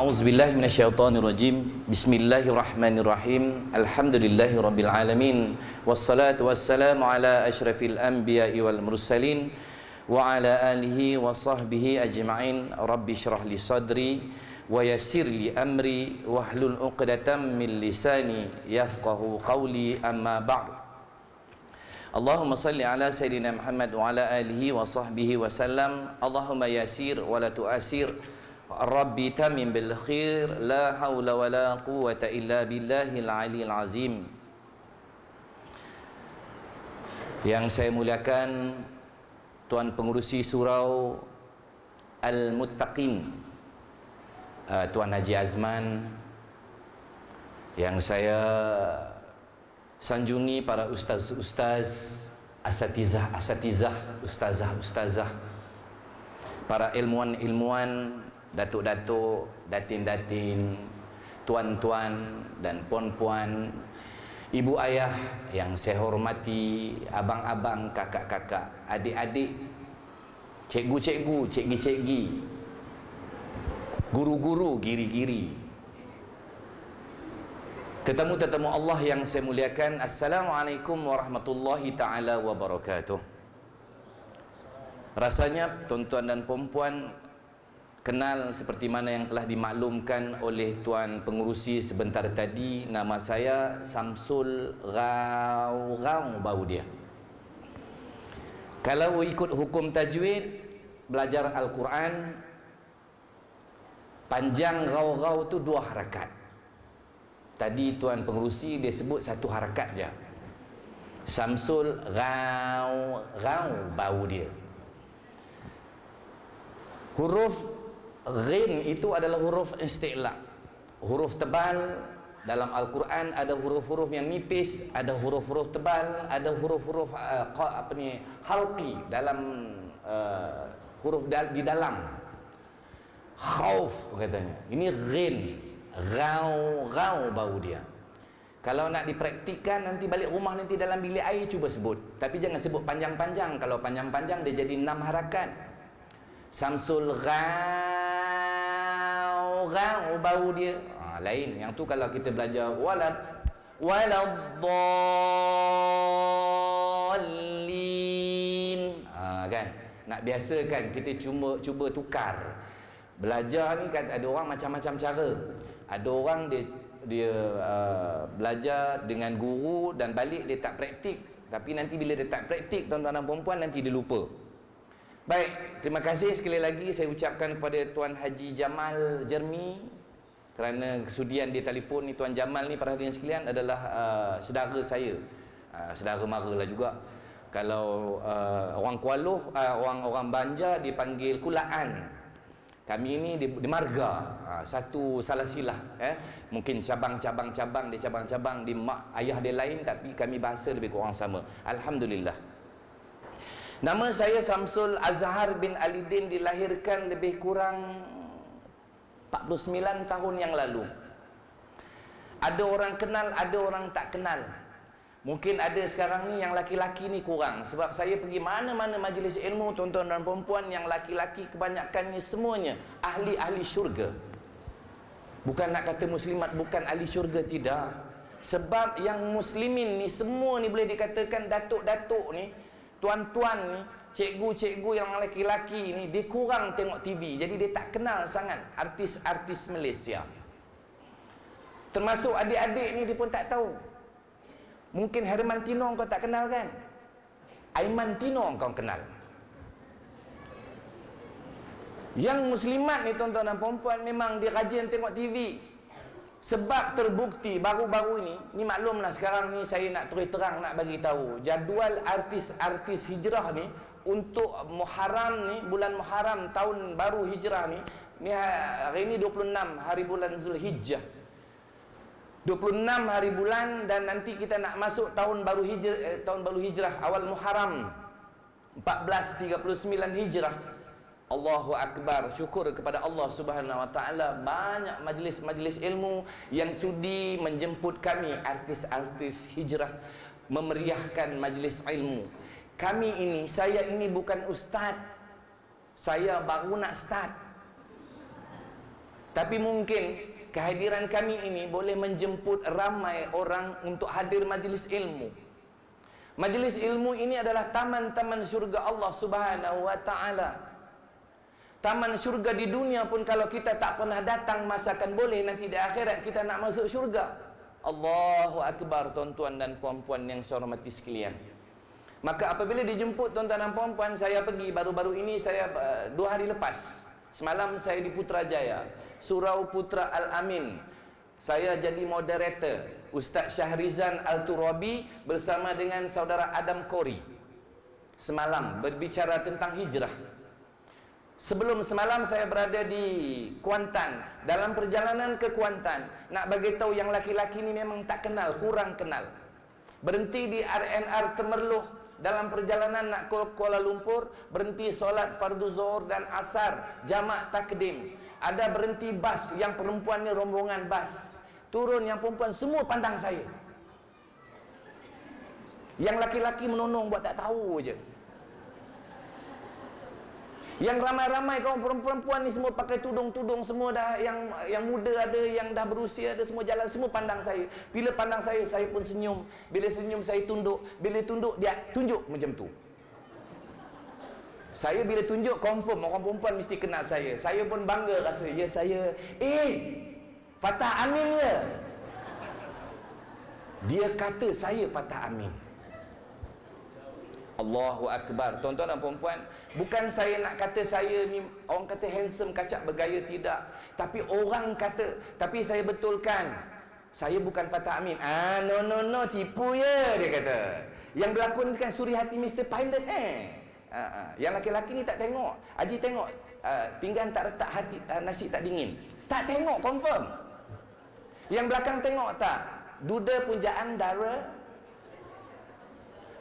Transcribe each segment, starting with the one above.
A'udzubillahi minasyaitonirrajim. Bismillahirrahmanirrahim. Alhamdulillahirabbil alamin. Wassalatu wassalamu ala asyrafil anbiya'i wal mursalin wa ala alihi wa sahbihi ajma'in. Rabbi shrah li sadri wa yassir li amri wahlul 'uqdatam min lisani yafqahu qawli, amma ba'd. Allahumma salli ala sayyidina Muhammad wa ala alihi wa sahbihi wa sallam. Allahumma yassir wa la tu'asir. Rabbi tamim bil khair, la hawla wa la quwwata illa billahil aliyil azim. Yang saya muliakan Tuan Pengerusi Surau Al-Muttaqin, Tuan Haji Azman, yang saya sanjungi para ustaz-ustaz, asatizah, ustazah, para ilmuwan-ilmuwan, datuk-datuk, datin-datin, tuan-tuan dan puan-puan, ibu ayah yang saya hormati, abang-abang, kakak-kakak, adik-adik, cikgu-cikgu, cikgi-cikgi, guru-guru, giri-giri, tetamu-tetamu Allah yang saya muliakan. Assalamualaikum warahmatullahi ta'ala wabarakatuh. Rasanya tuan-tuan dan puan-puan kenal seperti mana yang telah dimaklumkan oleh Tuan Pengerusi sebentar tadi. Nama saya Samsul Rau bau dia. Kalau ikut hukum tajwid, belajar Al-Quran, panjang rau tu 2 harakat. Tadi Tuan Pengerusi dia sebut 1 harakat je. Samsul Rau bau dia. Huruf Ghin itu adalah huruf isti'la, huruf tebal. Dalam Al-Quran ada huruf-huruf yang nipis, ada huruf-huruf tebal, ada huruf-huruf halqi dalam huruf di dalam. Khauf katanya. Ini ghin, rau bau dia. Kalau nak dipraktikkan nanti balik rumah, nanti dalam bilik air cuba sebut. Tapi jangan sebut panjang-panjang. Kalau panjang-panjang dia jadi 6 harakat. Samsul rau bau dia. Lain. Yang tu kalau kita belajar waladdallin, kan? Nak biasakan kita cuba tukar. Belajar ni kan ada orang macam-macam cara. Ada orang dia belajar dengan guru dan balik dia tak praktik. Tapi nanti bila dia tak praktik, tuan-tuan dan puan-puan, nanti dia lupa. Baik, terima kasih sekali lagi saya ucapkan kepada Tuan Haji Jamal Jermi kerana kesudian dia telefon ni. Tuan Jamal ni, para hadirin sekalian, adalah saudara saya, saudara mara lah juga. Kalau orang Kuala, orang Banjar dipanggil Kulaan. Kami ni di marga, satu salah silah. Mungkin cabang-cabang dia cabang-cabang di mak ayah dia lain, tapi kami bahasa lebih kurang sama. Alhamdulillah. Nama saya Samsul Azhar bin Alidin, dilahirkan lebih kurang 49 tahun yang lalu. Ada orang kenal, ada orang tak kenal. Mungkin ada sekarang ni yang laki-laki ni kurang. Sebab saya pergi mana-mana majlis ilmu, tuan-tuan dan perempuan, yang laki-laki kebanyakannya semuanya ahli-ahli syurga. Bukan nak kata muslimat bukan ahli syurga, tidak. Sebab yang muslimin ni semua ni boleh dikatakan datuk-datuk ni, tuan-tuan ni, cikgu-cikgu yang lelaki-lelaki ni, dia kurang tengok TV. Jadi dia tak kenal sangat artis-artis Malaysia. Termasuk adik-adik ni dia pun tak tahu. Mungkin Herman Tino kau tak kenal kan? Aiman Tino kau kenal. Yang muslimat ni, tuan-tuan dan perempuan, memang dia rajin tengok TV. Sebab terbukti baru-baru ni maklumlah sekarang ni saya nak terus terang nak bagi tahu jadual artis-artis hijrah ni untuk Muharram ni, bulan Muharram tahun baru hijrah ni hari ni 26 hari bulan Zulhijjah. 26 hari bulan, dan nanti kita nak masuk tahun baru hijrah awal Muharram 1439 hijrah. Allahu Akbar. Syukur kepada Allah Subhanahu Wa Taala, banyak majlis-majlis ilmu yang sudi menjemput kami artis-artis hijrah memeriahkan majlis ilmu. Saya ini bukan ustaz. Saya baru nak start. Tapi mungkin kehadiran kami ini boleh menjemput ramai orang untuk hadir majlis ilmu. Majlis ilmu ini adalah taman-taman syurga Allah Subhanahu wa taala. Taman syurga di dunia pun kalau kita tak pernah datang, masakan boleh nanti di akhirat kita nak masuk syurga. Allahu akbar, tuan-tuan dan puan-puan yang saya hormati sekalian. Maka apabila dijemput tuan-tuan dan puan-puan, saya pergi baru-baru ini, saya 2 hari lepas. Semalam saya di Putrajaya, Surau Putra Al-Amin. Saya jadi moderator, Ustaz Syahrizan Al-Turabi bersama dengan saudara Adam Kori. Semalam berbicara tentang hijrah. Sebelum semalam saya berada di Kuantan. Dalam perjalanan ke Kuantan, nak bagi tahu yang laki-laki ni memang tak kenal, kurang kenal. Berhenti di RNR Temerloh. Dalam perjalanan nak ke Kuala Lumpur, berhenti solat fardu zuhur dan asar, jamak takdim. Ada berhenti bas, yang perempuan ni rombongan bas. Turun yang perempuan, semua pandang saya. Yang laki-laki menonong buat tak tahu je. Yang ramai-ramai kaum perempuan ni semua pakai tudung-tudung, semua dah, yang muda ada, yang dah berusia ada, semua jalan, semua pandang saya. Bila pandang saya pun senyum. Bila senyum saya tunduk, bila tunduk dia tunjuk macam tu. Saya bila tunjuk confirm orang perempuan mesti kenal saya. Saya pun bangga rasa, ya saya, Fatah Amin ya. Dia kata saya Fatah Amin. Allahu akbar. Tuan-tuan dan puan-puan, bukan saya nak kata saya ni orang kata handsome, kacak bergaya, tidak. Tapi orang kata, tapi saya betulkan, saya bukan Fatah Amin. No, tipu ya, dia kata. Yang berlakon kan suri hati Mr. Pilot Yang laki-laki ni tak tengok. Haji tengok pinggan tak retak, hati nasi tak dingin. Tak tengok, confirm. Yang belakang tengok tak? Duda punjaan dara.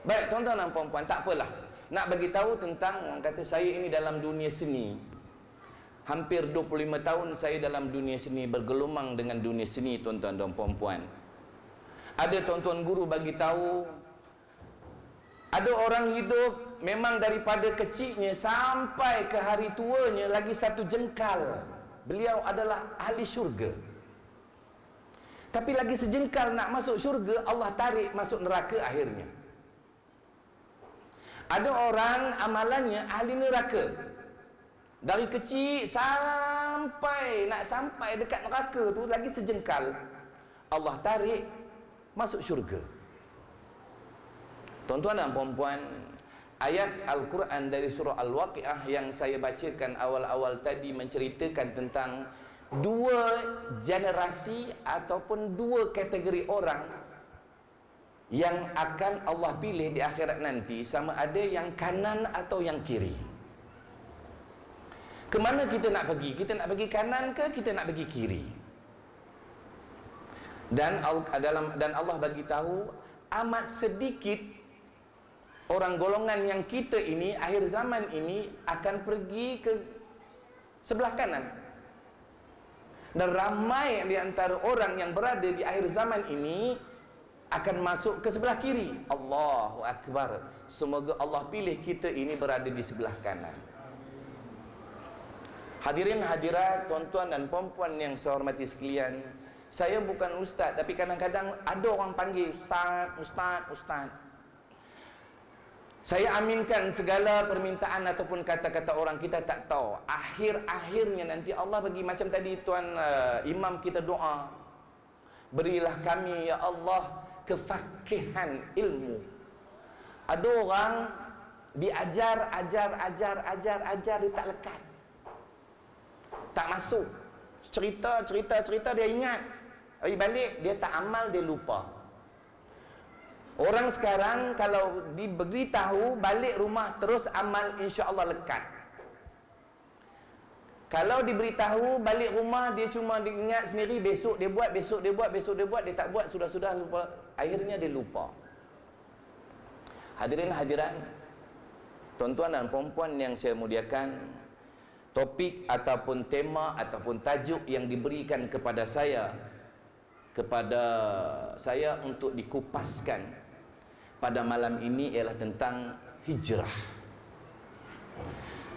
Baik tuan-tuan dan puan-puan, tak apalah. Nak bagi tahu tentang, orang kata saya ini dalam dunia seni. Hampir 25 tahun saya dalam dunia seni, bergelumang dengan dunia seni tuan-tuan dan puan-puan. Ada tuan-tuan guru bagi tahu, ada orang hidup memang daripada kecilnya sampai ke hari tuanya lagi satu jengkal. Beliau adalah ahli syurga. Tapi lagi sejengkal nak masuk syurga, Allah tarik masuk neraka akhirnya. Ada orang amalannya ahli neraka. Dari kecil sampai dekat neraka tu lagi sejengkal, Allah tarik masuk syurga. Tuan-tuan dan puan-puan, ayat Al-Quran dari surah Al-Waqiah yang saya bacakan awal-awal tadi menceritakan tentang 2 generasi ataupun 2 kategori orang yang akan Allah pilih di akhirat nanti, sama ada yang kanan atau yang kiri. Kemana kita nak pergi? Kita nak pergi kanan ke kita nak pergi kiri? Dan Allah bagi tahu amat sedikit orang golongan yang kita ini akhir zaman ini akan pergi ke sebelah kanan. Dan ramai di antara orang yang berada di akhir zaman ini akan masuk ke sebelah kiri. Allahu akbar. Semoga Allah pilih kita ini berada di sebelah kanan. Hadirin hadirat, tuan-tuan dan puan-puan yang saya hormati sekalian, saya bukan ustaz, tapi kadang-kadang ada orang panggil ustaz. Saya aminkan segala permintaan ataupun kata-kata orang, kita tak tahu. Akhir-akhirnya nanti Allah bagi, macam tadi tuan imam kita doa, berilah kami ya Allah kefakihan ilmu. Ada orang diajar, ajar, dia tak lekat, tak masuk. Cerita dia ingat, tapi balik dia tak amal, dia lupa. Orang sekarang kalau diberitahu balik rumah terus amal, insya-Allah lekat. Kalau diberitahu balik rumah dia cuma diingat sendiri, besok dia buat, dia tak buat, sudah lupa, akhirnya dia lupa. Hadirin hadirat, tuan-tuan dan puan-puan yang saya muliakan, topik ataupun tema ataupun tajuk yang diberikan kepada saya untuk dikupaskan pada malam ini ialah tentang hijrah.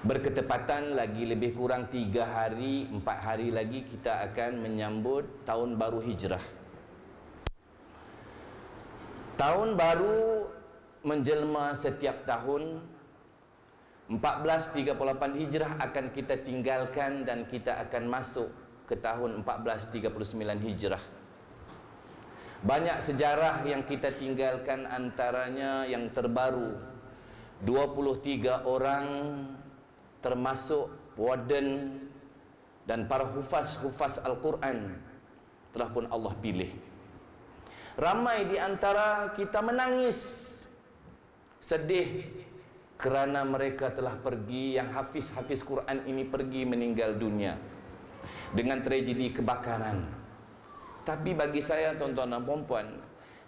Berketepatan lagi lebih kurang 3 hari, 4 hari lagi kita akan menyambut tahun baru hijrah. Tahun baru menjelma setiap tahun. 1438 hijrah akan kita tinggalkan dan kita akan masuk ke tahun 1439 hijrah. Banyak sejarah yang kita tinggalkan, antaranya yang terbaru 23 orang termasuk warden dan para hufaz Al-Quran telah pun Allah pilih. Ramai di antara kita menangis, sedih kerana mereka telah pergi, yang hafiz Quran ini pergi meninggal dunia dengan tragedi kebakaran. Tapi bagi saya, tuan-tuan dan puan-puan,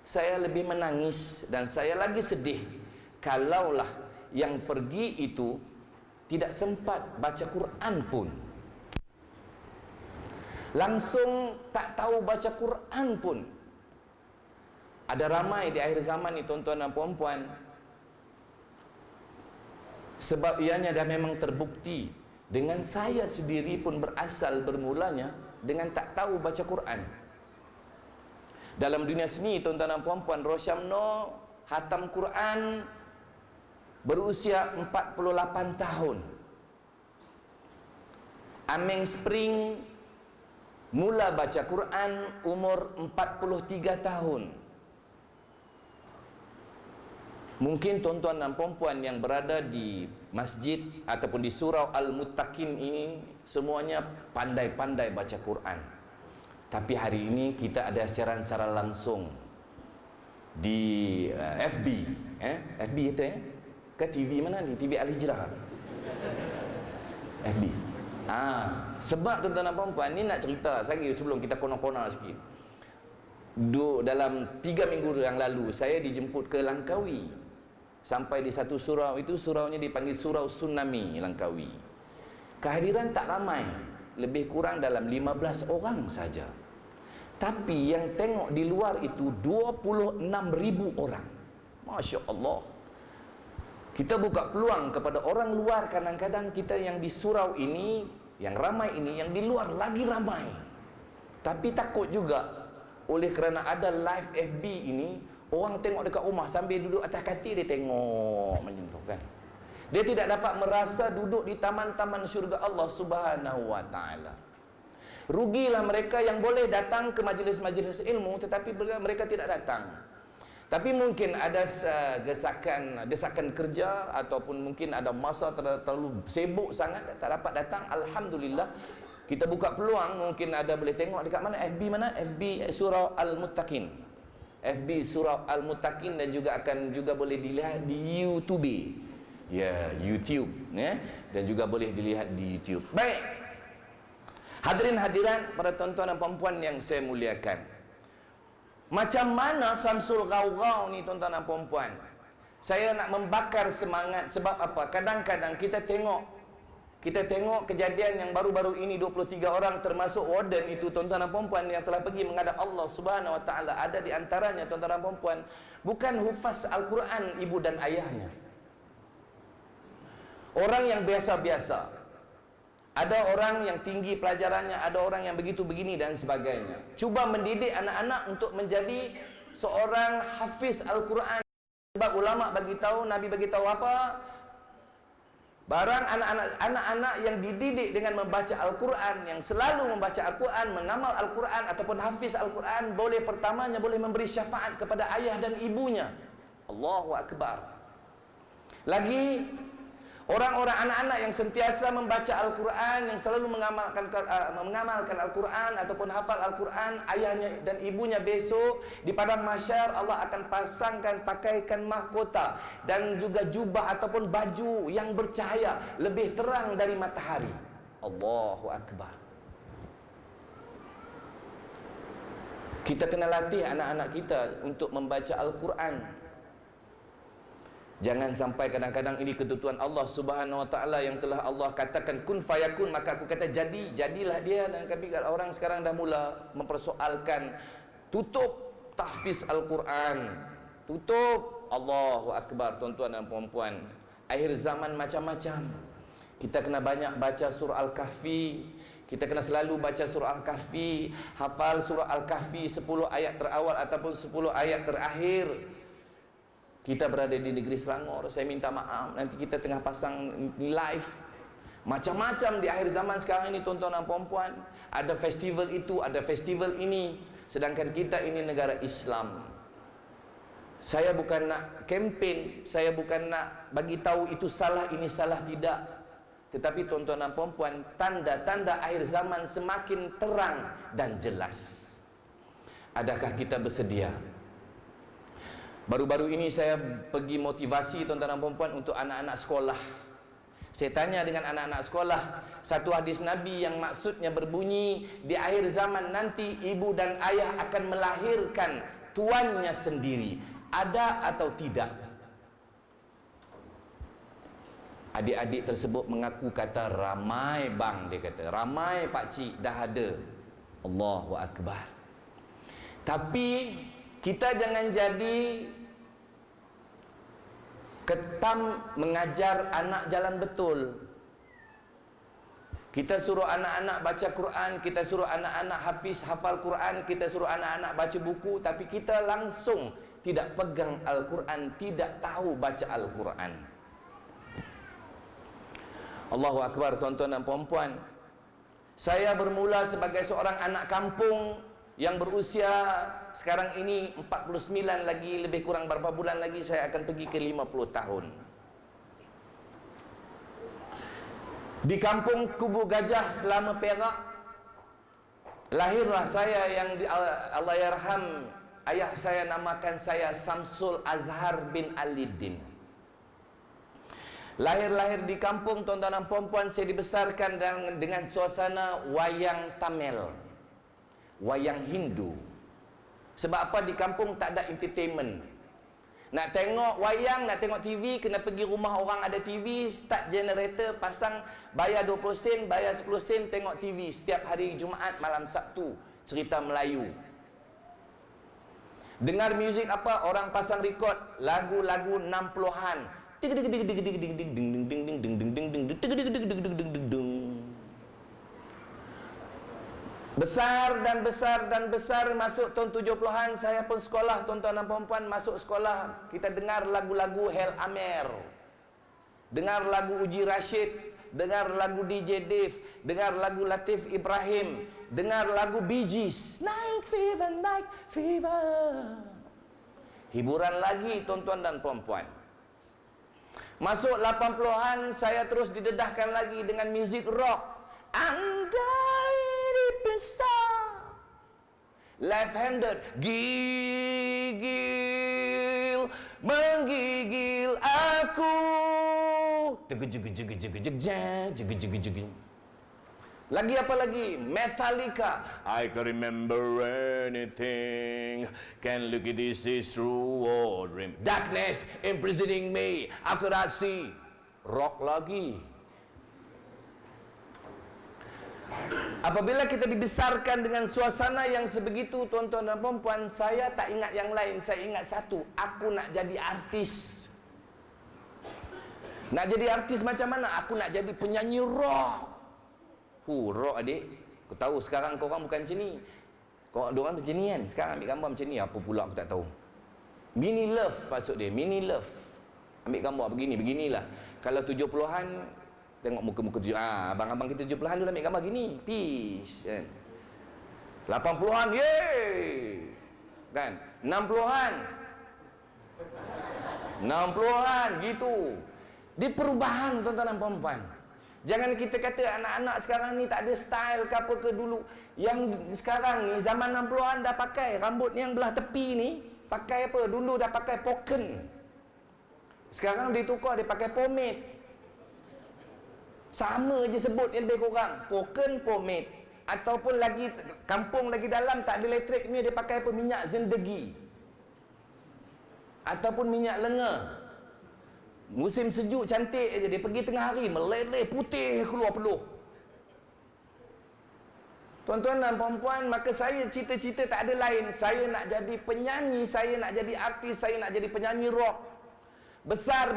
saya lebih menangis dan saya lagi sedih kalaulah yang pergi itu tidak sempat baca Quran pun, langsung tak tahu baca Quran pun. Ada ramai di akhir zaman ni, tuan-tuan dan puan-puan, sebab ianya dah memang terbukti. Dengan saya sendiri pun berasal bermulanya dengan tak tahu baca Quran. Dalam dunia seni, tuan-tuan dan puan-puan, Rosyamno hatam Quran berusia 48 tahun. Ameng Spring mula baca Quran umur 43 tahun. Mungkin tuan-tuan dan puan-puan yang berada di masjid ataupun di surau Al-Muttaqin ini semuanya pandai-pandai baca Quran. Tapi hari ini kita ada siaran secara langsung di FB, FB itu ke TV mana ni? TV Al-Hijrah. FB. Sebab tuan-tuan dan puan-puan ni nak cerita lagi sebelum kita kona-kona sikit. Dalam 3 minggu yang lalu saya dijemput ke Langkawi. Sampai di satu surau itu, suraunya dipanggil Surau Tsunami Langkawi. Kehadiran tak ramai, lebih kurang dalam 15 orang saja. Tapi yang tengok di luar itu 26,000 orang. Masya Allah. Kita buka peluang kepada orang luar, kadang-kadang kita yang di surau ini, yang ramai ini, yang di luar lagi ramai. Tapi takut juga, oleh kerana ada live FB ini, orang tengok dekat rumah sambil duduk atas katil, dia tengok macam tu kan. Dia tidak dapat merasa duduk di taman-taman syurga Allah Subhanahu wa taala. Rugilah mereka yang boleh datang ke majlis-majlis ilmu tetapi mereka tidak datang. Tapi mungkin ada desakan kerja ataupun mungkin ada masa terlalu sibuk sangat tak dapat datang. Alhamdulillah, kita buka peluang, mungkin ada boleh tengok dekat mana FB, FB Surau Al-Muttaqin, FB Surau Al-Muttaqin, dan juga akan juga boleh dilihat di YouTube, YouTube dan juga boleh dilihat di YouTube. Baik, hadirin hadirat, para tuan-tuan dan puan-puan yang saya muliakan, macam mana Samsul Ghaughaus ni tuan-tuan dan puan-puan? Saya nak membakar semangat. Sebab apa? Kadang-kadang kita tengok kejadian yang baru-baru ini, 23 orang termasuk warden itu, tuan-tuan dan puan-puan, yang telah pergi menghadap Allah Subhanahu wa taala. Ada di antaranya, tuan-tuan dan puan-puan, bukan hufaz Al-Quran ibu dan ayahnya. Orang yang biasa-biasa. Ada orang yang tinggi pelajarannya, ada orang yang begitu begini dan sebagainya. Cuba mendidik anak-anak untuk menjadi seorang hafiz Al-Quran. Sebab ulama bagi tahu, Nabi bagi tahu apa? Barang anak-anak yang dididik dengan membaca Al-Quran, yang selalu membaca Al-Quran, mengamal Al-Quran ataupun hafiz Al-Quran, pertamanya boleh memberi syafaat kepada ayah dan ibunya. Allahu Akbar. Lagi, orang-orang anak-anak yang sentiasa membaca Al-Quran, yang selalu mengamalkan Al-Quran ataupun hafal Al-Quran, ayahnya dan ibunya besok di padang mahsyar Allah akan pakaikan mahkota dan juga jubah ataupun baju yang bercahaya lebih terang dari matahari. Allahu Akbar. Kita kena latih anak-anak kita untuk membaca Al-Quran. Jangan sampai kadang-kadang ini ketentuan Allah Subhanahu wa taala yang telah Allah katakan kun fayakun, maka aku kata jadilah dia. Dan orang sekarang dah mula mempersoalkan, tutup tahfiz Al-Quran, tutup. Allahu Akbar, tuan-tuan dan puan-puan. Akhir zaman macam-macam. Kita kena banyak baca surah Al-Kahfi. Kita kena selalu baca surah Al-Kahfi. Hafal surah Al-Kahfi 10 ayat terawal ataupun 10 ayat terakhir. Kita berada di negeri Selangor, saya minta maaf, nanti kita tengah pasang live. Macam-macam di akhir zaman sekarang ini, tuan-tuan dan puan-puan. Ada festival itu, ada festival ini. Sedangkan kita ini negara Islam. Saya bukan nak kempen, saya bukan nak bagi tahu itu salah, ini salah, tidak. Tetapi tuan-tuan dan puan-puan, tanda-tanda akhir zaman semakin terang dan jelas. Adakah kita bersedia? Baru-baru ini saya pergi motivasi tuan-tuan dan puan-puan untuk anak-anak sekolah. Saya tanya dengan anak-anak sekolah, satu hadis Nabi yang maksudnya berbunyi, di akhir zaman nanti ibu dan ayah akan melahirkan tuannya sendiri. Ada atau tidak? Adik-adik tersebut mengaku kata, ramai bang, dia kata, ramai pakcik, dah ada. Allahu Akbar. Tapi kita jangan jadi ketam mengajar anak jalan betul. Kita suruh anak-anak baca Quran, kita suruh anak-anak hafiz hafal Quran, kita suruh anak-anak baca buku, tapi kita langsung tidak pegang Al-Quran, tidak tahu baca Al-Quran. Allahu Akbar, tuan-tuan dan puan-puan. Saya bermula sebagai seorang anak kampung yang berusia sekarang ini 49 lagi, lebih kurang berapa bulan lagi saya akan pergi ke 50 tahun. Di kampung Kubu Gajah Selama Perak, lahirlah saya yang Allah yarham, ayah saya namakan saya Samsul Azhar bin Alidin. Lahir di kampung, tuan-tuan dan puan-puan, saya dibesarkan dengan suasana wayang Tamil, wayang Hindu. Sebab apa? Di kampung tak ada entertainment. Nak tengok wayang, nak tengok TV, kena pergi rumah orang ada TV, start generator, pasang, bayar 20 sen, bayar 10 sen, tengok TV setiap hari Jumaat, malam Sabtu, cerita Melayu. Dengar muzik apa? Orang pasang rekod lagu-lagu 60-an. Besar masuk tahun 70-an, saya pun sekolah, tuan-tuan dan puan-puan, masuk sekolah, kita dengar lagu-lagu Hel Amer, dengar lagu Uji Rashid, dengar lagu DJ Dave, dengar lagu Latif Ibrahim, dengar lagu Bee Gees, Night Fever. Hiburan lagi, tuan-tuan dan puan-puan. Masuk 80-an, saya terus didedahkan lagi dengan muzik rock. Andai dipisah, left-handed, gigil, menggigil aku. Lagi apa lagi? Metallica. I can remember anything. Can look at this is true or dream. Darkness imprisoning me. I could not see. Rock lagi. Apabila kita dibesarkan dengan suasana yang sebegitu, tuan-tuan dan puan-puan, saya tak ingat yang lain. Saya ingat satu, aku nak jadi artis. Nak jadi artis macam mana? Aku nak jadi penyanyi rock. Rock adik. Aku tahu sekarang korang bukan macam ni. Korang macam ni kan. Sekarang ambil gambar macam ni. Apa pula aku tak tahu. Mini love maksud dia. Mini love. Ambil gambar beginilah. Kalau 70-an, tengok muka-muka abang-abang kita 70-an dulu ambil gambar gini. Peace kan. 80-an, yeay kan. 60-an gitu. Di perubahan, tuan-tuan dan puan-puan. Jangan kita kata anak-anak sekarang ni tak ada style ke apa ke dulu. Yang sekarang ni zaman 60-an dah pakai rambut yang belah tepi ni, pakai apa? Dulu dah pakai poken. Sekarang ditukar dia pakai pomade. Sama je sebut dia lebih kurang. Poken, pomade. Ataupun lagi kampung lagi dalam tak ada elektrik ni, dia pakai apa? Minyak zendegi. Ataupun minyak lenga. Musim sejuk cantik aja, dia pergi tengah hari meleleh putih keluar peluh. Tuan-tuan dan puan-puan, maka saya cita-cita tak ada lain. Saya nak jadi penyanyi, saya nak jadi artis, saya nak jadi penyanyi rock. Besar,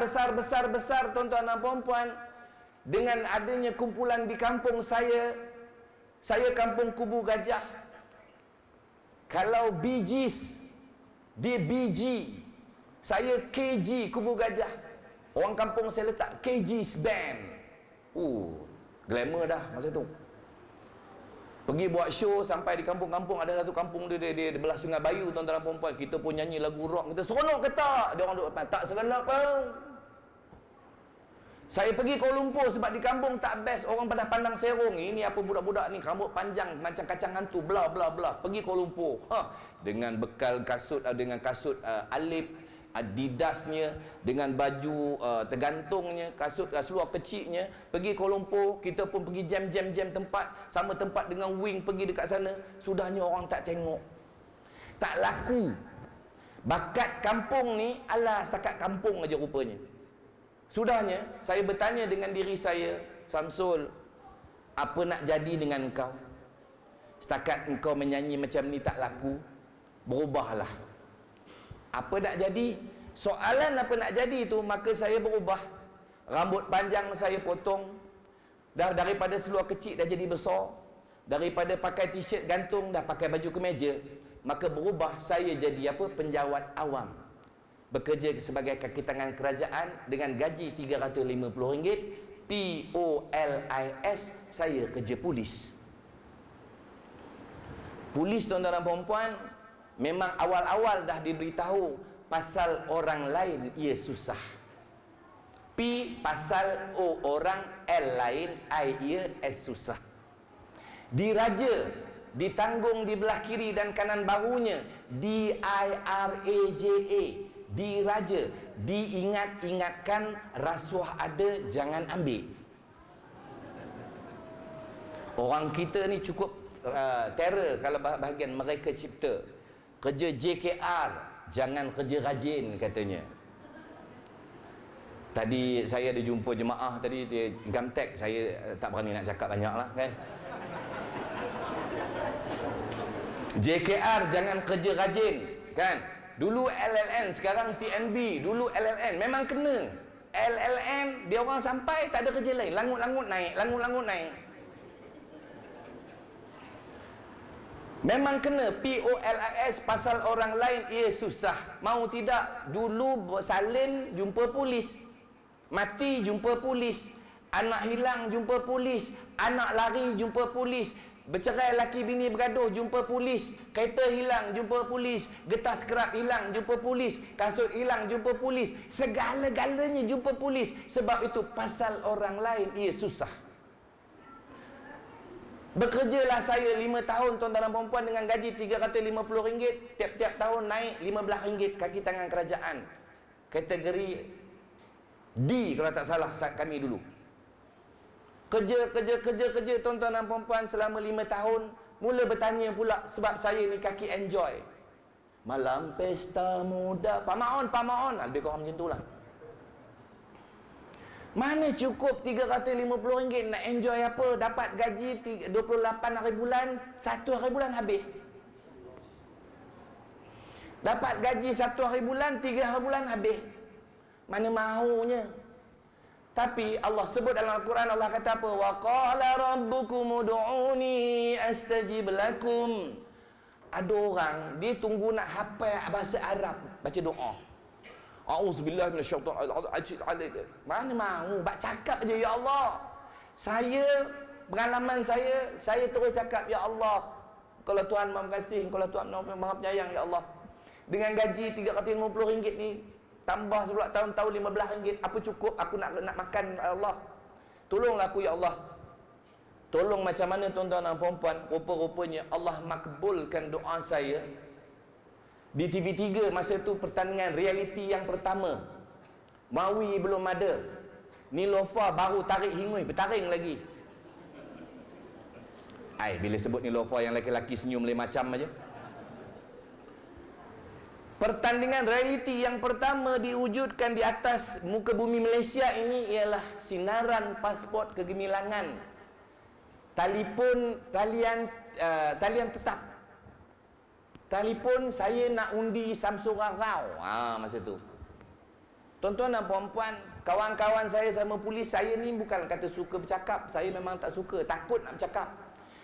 tuan-tuan dan puan-puan. dengan adanya kumpulan di kampung saya kampung Kubu Gajah. Kalau BGs, dia BG, saya KG Kubu Gajah. Orang kampung saya letak KG's Band. Glamour dah masa tu. Pergi buat show sampai di kampung-kampung, ada satu kampung dia belah Sungai Bayu, tuan-tuan dan puan-puan. Kita pun nyanyi lagu rock, kita seronok ke tak? Dia orang duduk depan, tak seronok pun. Saya pergi Kuala Lumpur sebab di kampung tak best, orang pada pandang serong. Ini apa budak-budak ni rambut panjang macam kacang hantu, bla bla bla. Pergi Kuala Lumpur, dengan bekal kasut, alip, Adidasnya, dengan baju tergantungnya, kasut seluar kecilnya. Pergi Kuala Lumpur, kita pun pergi jam tempat, sama tempat dengan wing, pergi dekat sana. Sudahnya orang tak tengok, tak laku. Bakat kampung ni alah setakat kampung aja rupanya. Sudahnya saya bertanya dengan diri saya, Samsul, apa nak jadi dengan engkau? Setakat engkau menyanyi macam ni tak laku, berubahlah. Apa nak jadi? Soalan apa nak jadi itu, maka saya berubah. Rambut panjang saya potong, daripada seluar kecil dah jadi besar, daripada pakai t-shirt gantung dah pakai baju kemeja. Maka berubah, saya jadi apa? Penjawat awam, bekerja sebagai kaki tangan kerajaan dengan gaji RM350. POLIS, saya kerja polis. Polis, tuan-tuan dan puan-puan, memang awal-awal dah diberitahu pasal orang lain ia susah. P pasal O orang, L lain, I ia, S susah. Diraja, ditanggung di belah kiri dan kanan bahunya, DIRAJA, diraja, diingat-ingatkan rasuah ada, jangan ambil. Orang kita ni cukup terror kalau bahagian mereka cipta. Kerja JKR, jangan kerja rajin katanya. Tadi saya ada jumpa jemaah tadi, dia income tax, saya tak berani nak cakap banyak lah kan. JKR jangan kerja rajin kan. Dulu LLN, sekarang TNB. Dulu LLN memang kena. LLN dia orang sampai tak ada kerja lain, langut-langut naik, langut-langut naik. Memang kena. POLIS pasal orang lain ia susah. Mau tidak, dulu salin jumpa polis, mati jumpa polis, anak hilang jumpa polis, anak lari jumpa polis, bercerai laki bini bergaduh jumpa polis, kereta hilang jumpa polis, getah skrap hilang jumpa polis, kasut hilang jumpa polis, segala-galanya jumpa polis. Sebab itu pasal orang lain ia susah. Bekerjalah saya 5 tahun, tuan-tuan dan puan-puan, dengan gaji RM350. Tiap-tiap tahun naik RM15 kaki tangan kerajaan. Kategori D kalau tak salah saat kami dulu. Kerja tuan-tuan dan puan-puan selama 5 tahun. Mula bertanya pula, sebab saya ni kaki enjoy. Malam pesta muda, Pak Maon, lebih kurang macam tu lah. Mana cukup RM350 nak enjoy apa? Dapat gaji 28 hari bulan, 1 hari bulan habis. Dapat gaji 1 hari bulan, 3 hari bulan habis. Mana mahunya. Tapi Allah sebut dalam Al-Quran, Allah kata apa? Wa qala rabbukum ud'uni astajib lakum. Ada orang dia tunggu nak hafal bahasa Arab, baca doa. A'udzubillahi minasyaitonir. Mana mahu bak cakap aja, ya Allah. Saya pengalaman saya terus cakap, ya Allah, kalau Tuhan Maha Kasih, kalau Tuhan Maha Penyayang, ya Allah. Dengan gaji RM350 ni, tambah 10 tahun RM15, apa cukup aku nak makan, ya Allah. Tolonglah aku, ya Allah. Tolong macam mana tuan-tuan dan puan-puan, rupa-rupanya Allah makbulkan doa saya. Di TV3 masa tu pertandingan realiti yang pertama, Mawi belum ada, Nilofa baru tarik hingui, bertaring lagi. Bila sebut Nilofa yang lelaki-lelaki senyum lain macam aja. Pertandingan realiti yang pertama diwujudkan di atas muka bumi Malaysia ini ialah sinaran pasport kegemilangan. Talian tetap. Telefon, saya nak undi Samsung Rau. Masa tu Tuan-tuan dan puan-puan, kawan-kawan saya sama polis, saya ni bukan kata suka bercakap. Saya memang tak suka, takut nak bercakap.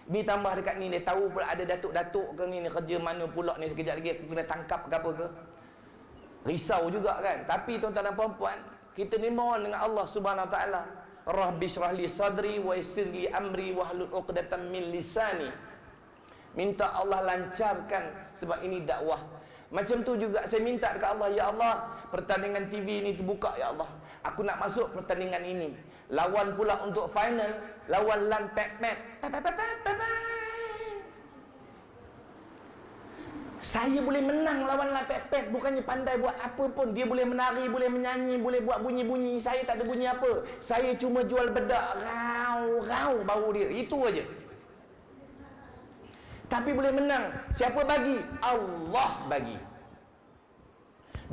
Ni tambah dekat ni, dia tahu pula ada datuk-datuk ke ni kerja mana pula ni, sekejap lagi aku kena tangkap ke apa ke. Risau juga kan. Tapi tuan-tuan dan puan-puan, kita ni mohon dengan Allah Subhanahu Wa Taala, Rabbi shrah li sadri wa yassir li amri wahlul 'uqdatam min lisani. Minta Allah lancarkan, sebab ini dakwah. Macam tu juga saya minta dekat Allah, ya Allah, pertandingan TV ni terbuka ya Allah. Aku nak masuk pertandingan ini. Lawan pula untuk final, lawan Lan Pet-Pet. Saya boleh menang lawan Lan Pet-Pet, bukannya pandai buat apa pun. Dia boleh menari, boleh menyanyi, boleh buat bunyi-bunyi. Saya tak ada bunyi apa. Saya cuma jual bedak, rau bau dia. Itu aja. Tapi boleh menang. Siapa bagi? Allah bagi.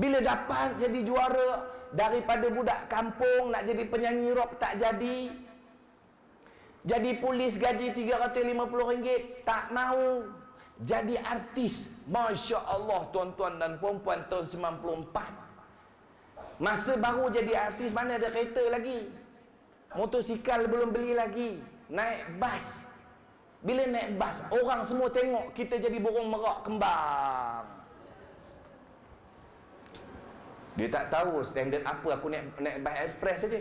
Bila dapat jadi juara, daripada budak kampung nak jadi penyanyi rock tak jadi. Jadi polis gaji RM350 tak mau. Jadi artis. Masya Allah tuan-tuan dan puan-puan, tahun 94. Masa baru jadi artis, mana ada kereta lagi. Motosikal belum beli lagi. Naik bas. Bila naik bas, orang semua tengok kita jadi burung merak kembang. Dia tak tahu standard apa aku naik bas express saja.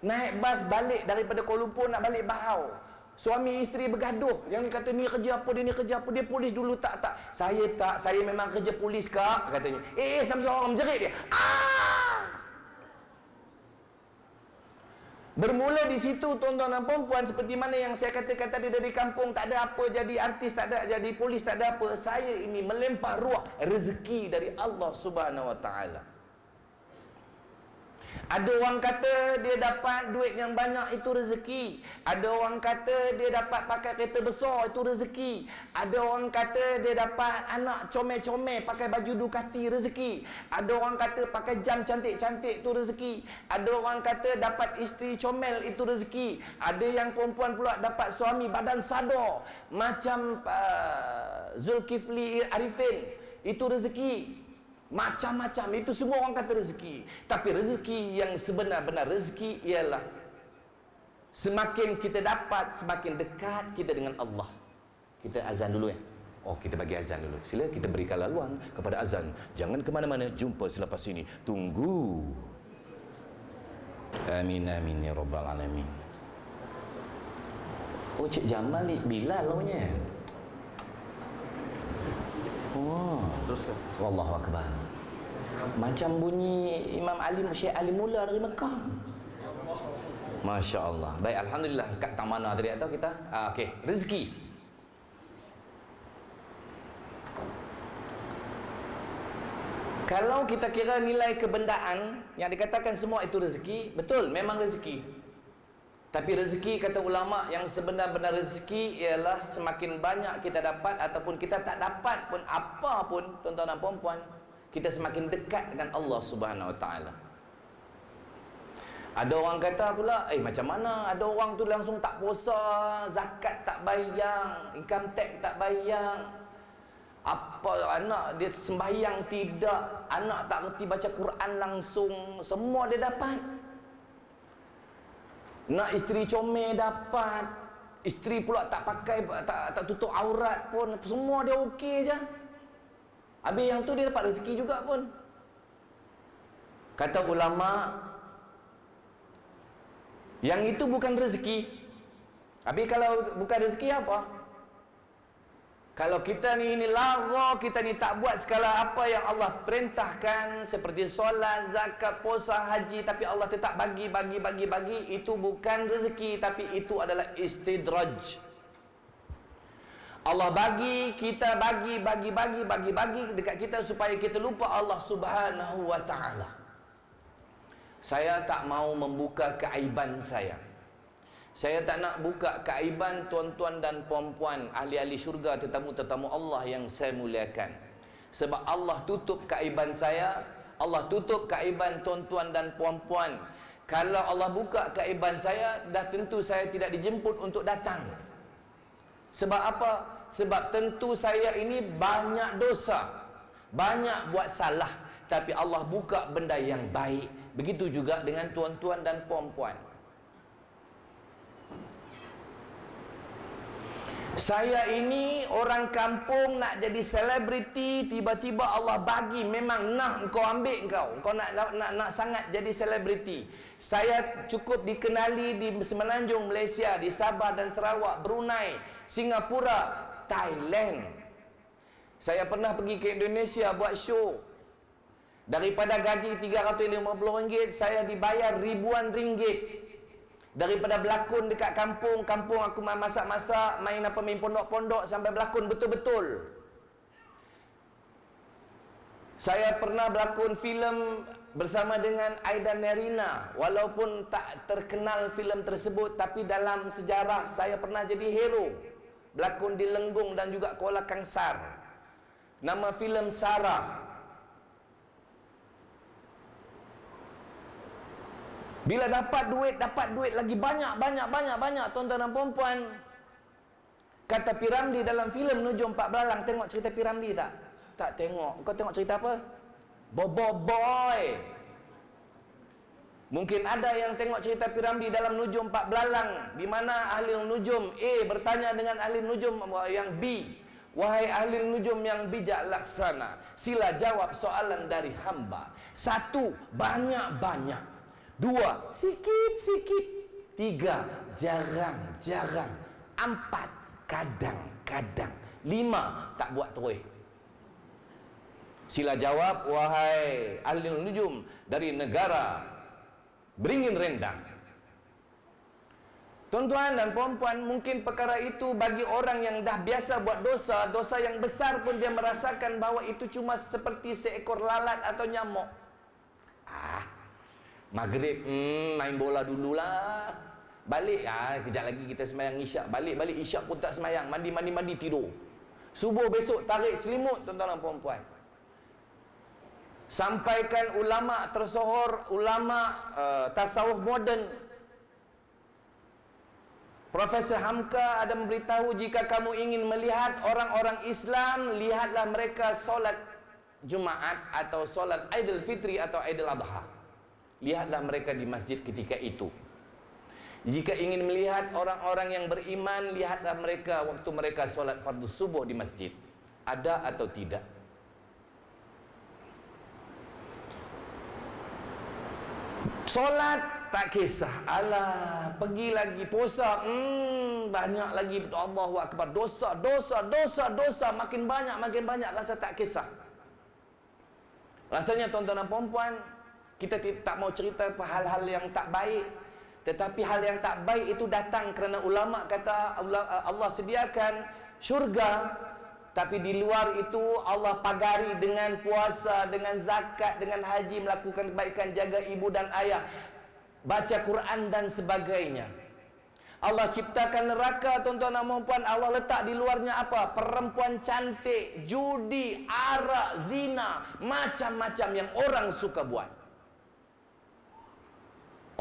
Naik bas balik daripada Kuala Lumpur nak balik Bahau. Suami isteri bergaduh. Yang ni kata ni kerja apa, dia ni kerja apa. Dia polis dulu tak. Saya memang kerja polis kak, katanya. Sama-sama orang menjerit dia. Bermula di situ tuan-tuan dan puan-puan, seperti mana yang saya katakan tadi, dari kampung tak ada apa, jadi artis tak ada, jadi polis tak ada apa. Saya ini melempar ruah rezeki dari Allah Subhanahu Wa Taala. Ada orang kata dia dapat duit yang banyak, itu rezeki. Ada orang kata dia dapat pakai kereta besar, itu rezeki. Ada orang kata dia dapat anak comel-comel pakai baju Ducati, rezeki. Ada orang kata pakai jam cantik-cantik, itu rezeki. Ada orang kata dapat isteri comel, itu rezeki. Ada yang perempuan pula dapat suami badan sadar macam Zulkifli Arifin, itu rezeki. Macam-macam, itu semua orang kata rezeki. Tapi rezeki yang sebenar-benar rezeki ialah semakin kita dapat, semakin dekat kita dengan Allah. Kita azan dulu ya. Kita bagi azan dulu. Sila kita berikan laluan kepada azan. Jangan ke mana-mana, jumpa selepas ini. Tunggu. Amin amin ya rabbal alamin. Cik Jamal ni Bilal namanya. Terus Allahu Akbar. Macam bunyi Imam Ali, Syekh Ali Mula dari Mekah. Masya Allah. Baik, alhamdulillah. Kat tang mana tadi atau kita? Okey, rezeki. Kalau kita kira nilai kebendaan yang dikatakan semua itu rezeki, betul, memang rezeki. Tapi rezeki, kata ulama, yang sebenar-benar rezeki ialah semakin banyak kita dapat ataupun kita tak dapat pun apa pun, tuan-tuan dan puan-puan, kita semakin dekat dengan Allah Subhanahu Wa Taala. Ada orang kata pula, macam mana ada orang tu langsung tak puasa, zakat tak bayang, income tax tak bayang, apa anak dia sembahyang tidak, anak tak reti baca Quran langsung, semua dia dapat. Nak isteri comel dapat, isteri pula tak pakai, tak tutup aurat pun, semua dia okey je. Habis yang tu dia dapat rezeki juga pun. Kata ulama, yang itu bukan rezeki. Habis kalau bukan rezeki apa? Kalau kita ni lara, kita ni tak buat segala apa yang Allah perintahkan, seperti solat, zakat, puasa, haji, tapi Allah tetap bagi, itu bukan rezeki, tapi itu adalah istidraj. Allah bagi, kita bagi dekat kita supaya kita lupa Allah Subhanahu Wa Taala. Saya tak mau membuka keaiban saya. Saya tak nak buka keaiban tuan-tuan dan puan-puan, ahli-ahli syurga, tetamu-tetamu Allah yang saya muliakan. Sebab Allah tutup keaiban saya, Allah tutup keaiban tuan-tuan dan puan-puan. Kalau Allah buka keaiban saya, dah tentu saya tidak dijemput untuk datang. Sebab apa? Sebab tentu saya ini banyak dosa, banyak buat salah. tapi Allah buka benda yang baik. Begitu juga dengan tuan-tuan dan puan-puan. Saya ini orang kampung nak jadi selebriti, tiba-tiba Allah bagi, memang engkau ambil engkau nak sangat jadi selebriti. Saya cukup dikenali di Semenanjung Malaysia, di Sabah dan Sarawak, Brunei, Singapura, Thailand. Saya pernah pergi ke Indonesia buat show. Daripada gaji RM350, saya dibayar ribuan ringgit. Daripada berlakon dekat kampung aku masak-masak, main pondok-pondok sampai berlakon betul-betul. Saya pernah berlakon filem bersama dengan Aida Nerina. Walaupun tak terkenal filem tersebut, tapi dalam sejarah saya pernah jadi hero. Berlakon di Lenggong dan juga Kuala Kangsar. Nama filem Sarah. Bila dapat duit lagi banyak tuan-tuan dan puan-puan. Kata Piramli dalam filem Nujum Pak Belalang, tengok cerita Piramli tak? Tak tengok. Kau tengok cerita apa? Boy. Mungkin ada yang tengok cerita Piramli dalam Nujum Pak Belalang, di mana ahli nujum A bertanya dengan ahli nujum yang B, wahai ahli nujum yang bijak laksana, sila jawab soalan dari hamba. 1, banyak-banyak. 2, sikit-sikit. 3, jarang-jarang. 4, kadang-kadang. 5, tak buat terus. Sila jawab, wahai ahli nujum dari negara Beringin Rendang. Tuan-tuan dan puan-puan, mungkin perkara itu bagi orang yang dah biasa buat dosa yang besar pun dia merasakan bahawa itu cuma seperti seekor lalat atau nyamuk. Maghrib, main bola dululah. Balik, kejap lagi kita sembahyang isyak. Balik isyak pun tak sembahyang. Mandi tidur. Subuh besok tarik selimut, tuan-tuan dan puan-puan. Sampaikan ulama tersohor, ulama tasawuf moden, Profesor Hamka ada memberitahu, jika kamu ingin melihat orang-orang Islam, lihatlah mereka solat Jumaat atau solat Aidil Fitri atau Aidil Adha. Lihatlah mereka di masjid ketika itu. Jika ingin melihat orang-orang yang beriman, lihatlah mereka waktu mereka solat fardu subuh di masjid. Ada atau tidak? Solat tak kisah. Alah, pergi lagi puasa, banyak lagi. Allahu Akbar. Dosa. Makin banyak rasa tak kisah. Rasanya tuan-tuan dan puan-puan, kita tak mau cerita hal-hal yang tak baik, tetapi hal yang tak baik itu datang kerana ulama kata Allah sediakan syurga, tapi di luar itu Allah pagari dengan puasa, dengan zakat, dengan haji, melakukan kebaikan, jaga ibu dan ayah, baca Quran dan sebagainya. Allah ciptakan neraka, tuan-tuan dan puan-puan, Allah letak di luarnya apa? Perempuan cantik, judi, arak, zina, macam-macam yang orang suka buat.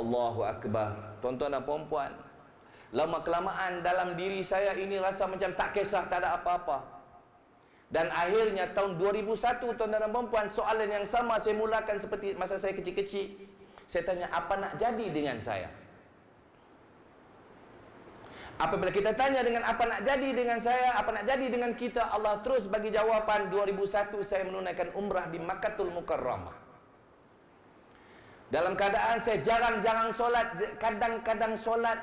Allahu Akbar. Tuan-tuan dan puan-puan, lama-kelamaan dalam diri saya ini rasa macam tak kisah, tak ada apa-apa. Dan akhirnya tahun 2001, tuan-tuan dan puan-puan, soalan yang sama saya mulakan seperti masa saya kecil-kecil. Saya tanya, apa nak jadi dengan saya? Apabila kita tanya dengan apa nak jadi dengan saya, apa nak jadi dengan kita, Allah terus bagi jawapan. 2001 saya menunaikan umrah di Makkahul Mukarramah. Dalam keadaan saya jarang-jarang solat, kadang-kadang solat.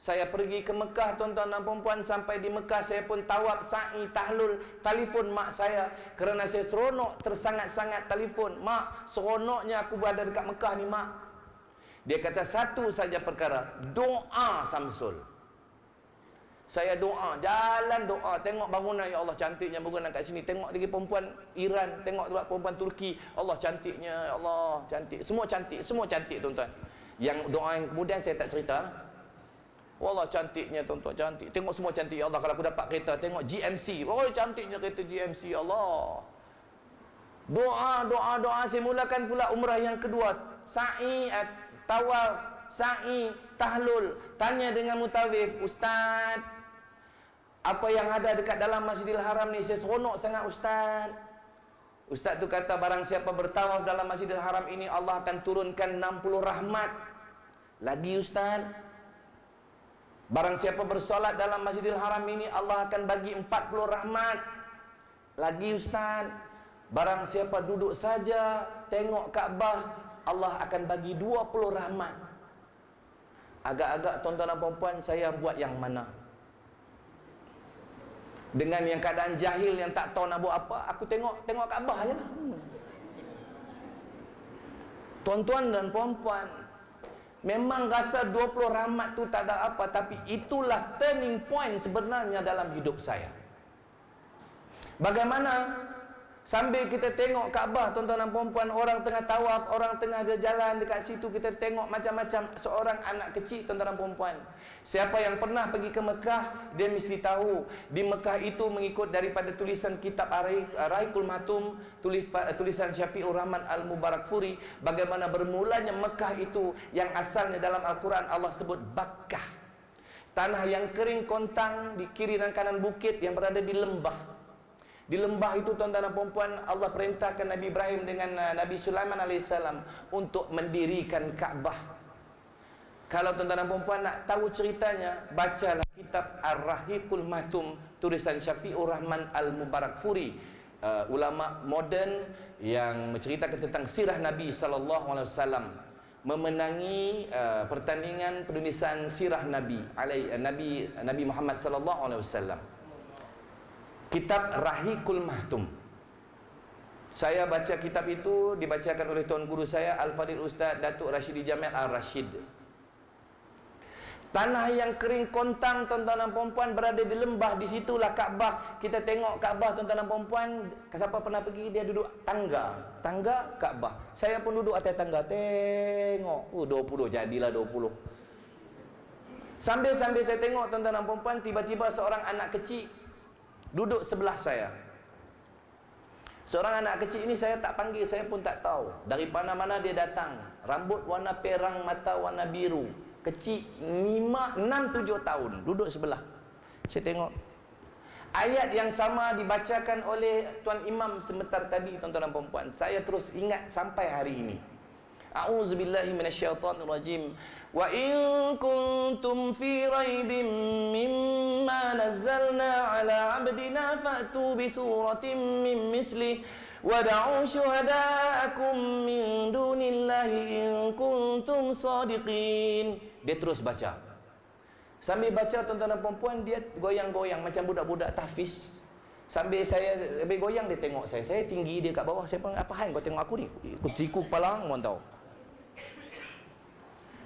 Saya pergi ke Mekah, tuan-tuan dan puan-puan, sampai di Mekah saya pun tawaf, sa'i, tahlul, telefon mak saya kerana saya seronok, tersangat-sangat telefon. Mak, seronoknya aku berada dekat Mekah ni, mak. Dia kata satu saja perkara, doa Samsul. Saya doa, jalan doa, tengok bangunan, ya Allah cantiknya bangunan kat sini. Tengok lagi perempuan Iran, tengok perempuan Turki, Allah cantiknya, ya Allah cantik. Semua cantik tuan-tuan. Yang doa yang kemudian saya tak cerita. Wallah cantiknya tuan-tuan, cantik. Tengok semua cantik, ya Allah. Kalau aku dapat kereta, tengok GMC. Oh cantiknya kereta GMC, ya Allah. Doa, saya mulakan pula umrah yang kedua. Sa'i, tawaf, sa'i, tahlul. Tanya dengan mutawif, Ustaz, apa yang ada dekat dalam Masjidil Haram ni, saya seronok sangat Ustaz. Ustaz tu kata barang siapa bertawaf dalam Masjidil Haram ini Allah akan turunkan 60 rahmat. Lagi Ustaz, barang siapa bersolat dalam Masjidil Haram ini Allah akan bagi 40 rahmat. Lagi Ustaz, barang siapa duduk saja tengok Kaabah Allah akan bagi 20 rahmat. Agak-agak tuan-tuan dan puan-puan, saya buat yang mana? Dengan yang keadaan jahil yang tak tahu nak buat apa, aku tengok Kaabah aje lah. Tuan-tuan dan puan-puan, memang rasa 20 rahmat tu tak ada apa, tapi itulah turning point sebenarnya dalam hidup saya. Bagaimana sambil kita tengok Kaabah, tuan-tuan dan puan-puan, orang tengah tawaf, orang tengah berjalan dekat situ, kita tengok macam-macam seorang anak kecil, tuan-tuan dan puan-puan. Siapa yang pernah pergi ke Mekah, dia mesti tahu di Mekah itu mengikut daripada tulisan kitab Rahiqul Maktum, tulisan Syafi'ur Rahman Al-Mubarakfuri, bagaimana bermulanya Mekah itu yang asalnya dalam Al-Quran Allah sebut Bakkah. Tanah yang kering kontang di kiri dan kanan bukit yang berada di lembah. Di lembah itu tuan-tuan dan puan-puan, Allah perintahkan Nabi Ibrahim dengan Nabi Sulaiman AS untuk mendirikan Kaabah. Kalau tuan-tuan dan puan-puan nak tahu ceritanya, bacalah kitab Ar-Rahiqul Maktum, tulisan Syafi'ur Rahman Al-Mubarakfuri, ulama moden yang menceritakan tentang sirah Nabi SAW, memenangi pertandingan penulisan sirah Nabi Muhammad SAW. Kitab Rahiqul Maktum. Saya baca kitab itu, dibacakan oleh tuan guru saya Al-Fadil Ustaz Datuk Rashidi Jamil Al-Rashid. Tanah yang kering kontang, tuan-tuan dan puan-puan, berada di lembah, di situlah Kaabah. Kita tengok Kaabah, tuan-tuan dan puan-puan, siapa pernah pergi, dia duduk tangga Kaabah. Saya pun duduk atas tangga, tengok 20, jadilah 20. Sambil saya tengok, tuan-tuan dan puan-puan, tiba-tiba seorang anak kecil duduk sebelah saya. Seorang anak kecil ini saya tak panggil, saya pun tak tahu dari mana-mana dia datang. Rambut warna perang, mata warna biru. Kecil 6-7 tahun, duduk sebelah. Saya tengok. Ayat yang sama dibacakan oleh Tuan Imam sebentar tadi, tuan-tuan dan puan-puan. Saya terus ingat sampai hari ini. A'udzubillahi minasyaitonirrajim. Wa in kuntum fi raibin mimma nazzalna ala 'abdina fa'tu bi suratin min mislihi wad'u syuhada'akum min dunillahi in kuntum shadiqin. Dia terus baca. Sambil baca, tuan-tuan dan puan-puan, dia goyang-goyang macam budak-budak tahfiz. Sambil goyang, dia tengok saya. Saya tinggi, dia kat bawah. Saya panggil, apa hal kau tengok aku ni? Ikut siku kepala, mohon tahu.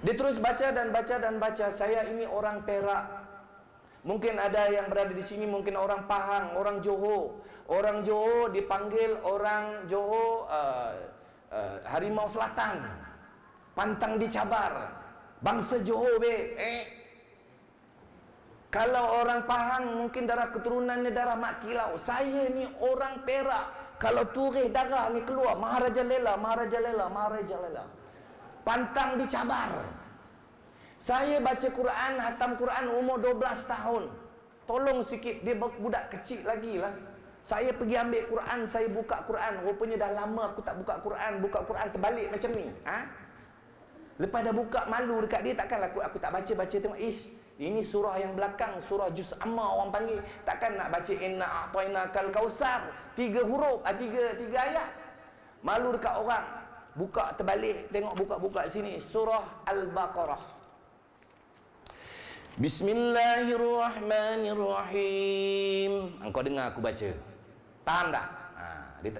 Dia terus baca dan baca. Saya ini orang Perak. Mungkin ada yang berada di sini, mungkin orang Pahang, orang Johor. Orang Johor dipanggil orang Johor Harimau Selatan. Pantang dicabar. Bangsa Johor Kalau orang Pahang mungkin darah keturunannya darah Mak Kilau. Saya ni orang Perak. Kalau turih darah ni keluar, Maharaja Lela. Pantang dicabar. Saya baca Quran, hatam Quran umur 12 tahun. Tolong sikit, dia budak kecil lagi lah. Saya pergi ambil Quran, saya buka Quran. Rupanya dah lama aku tak buka Quran terbalik macam ni. Lepas dah buka, malu dekat dia, takkanlah aku tak baca tengok. Ini surah yang belakang, surah Juz Amma orang panggil. Takkan nak baca inna a'tainakal kausar 3 huruf, 3 ayat. Malu dekat orang. Buka terbalik, tengok buka sini surah Al-Baqarah. Bismillahirrahmanirrahim. Engkau dengar aku baca. Faham tak?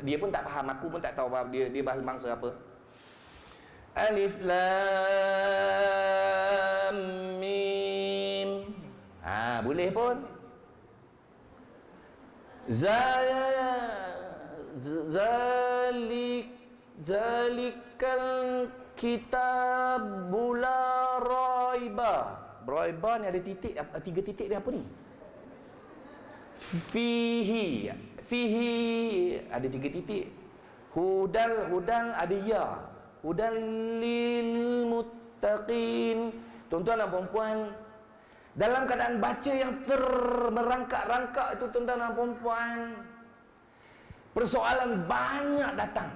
Dia pun tak faham, aku pun tak tahu dia bahasa bangsa apa. Alif Lam Mim. Boleh pun. Zalikal kitabul la raiba. Raiba ni ada titik, 3 titik ni apa ni? Fihi ada 3 titik. Hudan ada ya. Hudan lil muttaqin. Tuan-tuan dan puan-puan, dalam keadaan baca yang merangkak-rangkak itu, tuan-tuan dan puan-puan, Persoalan banyak datang.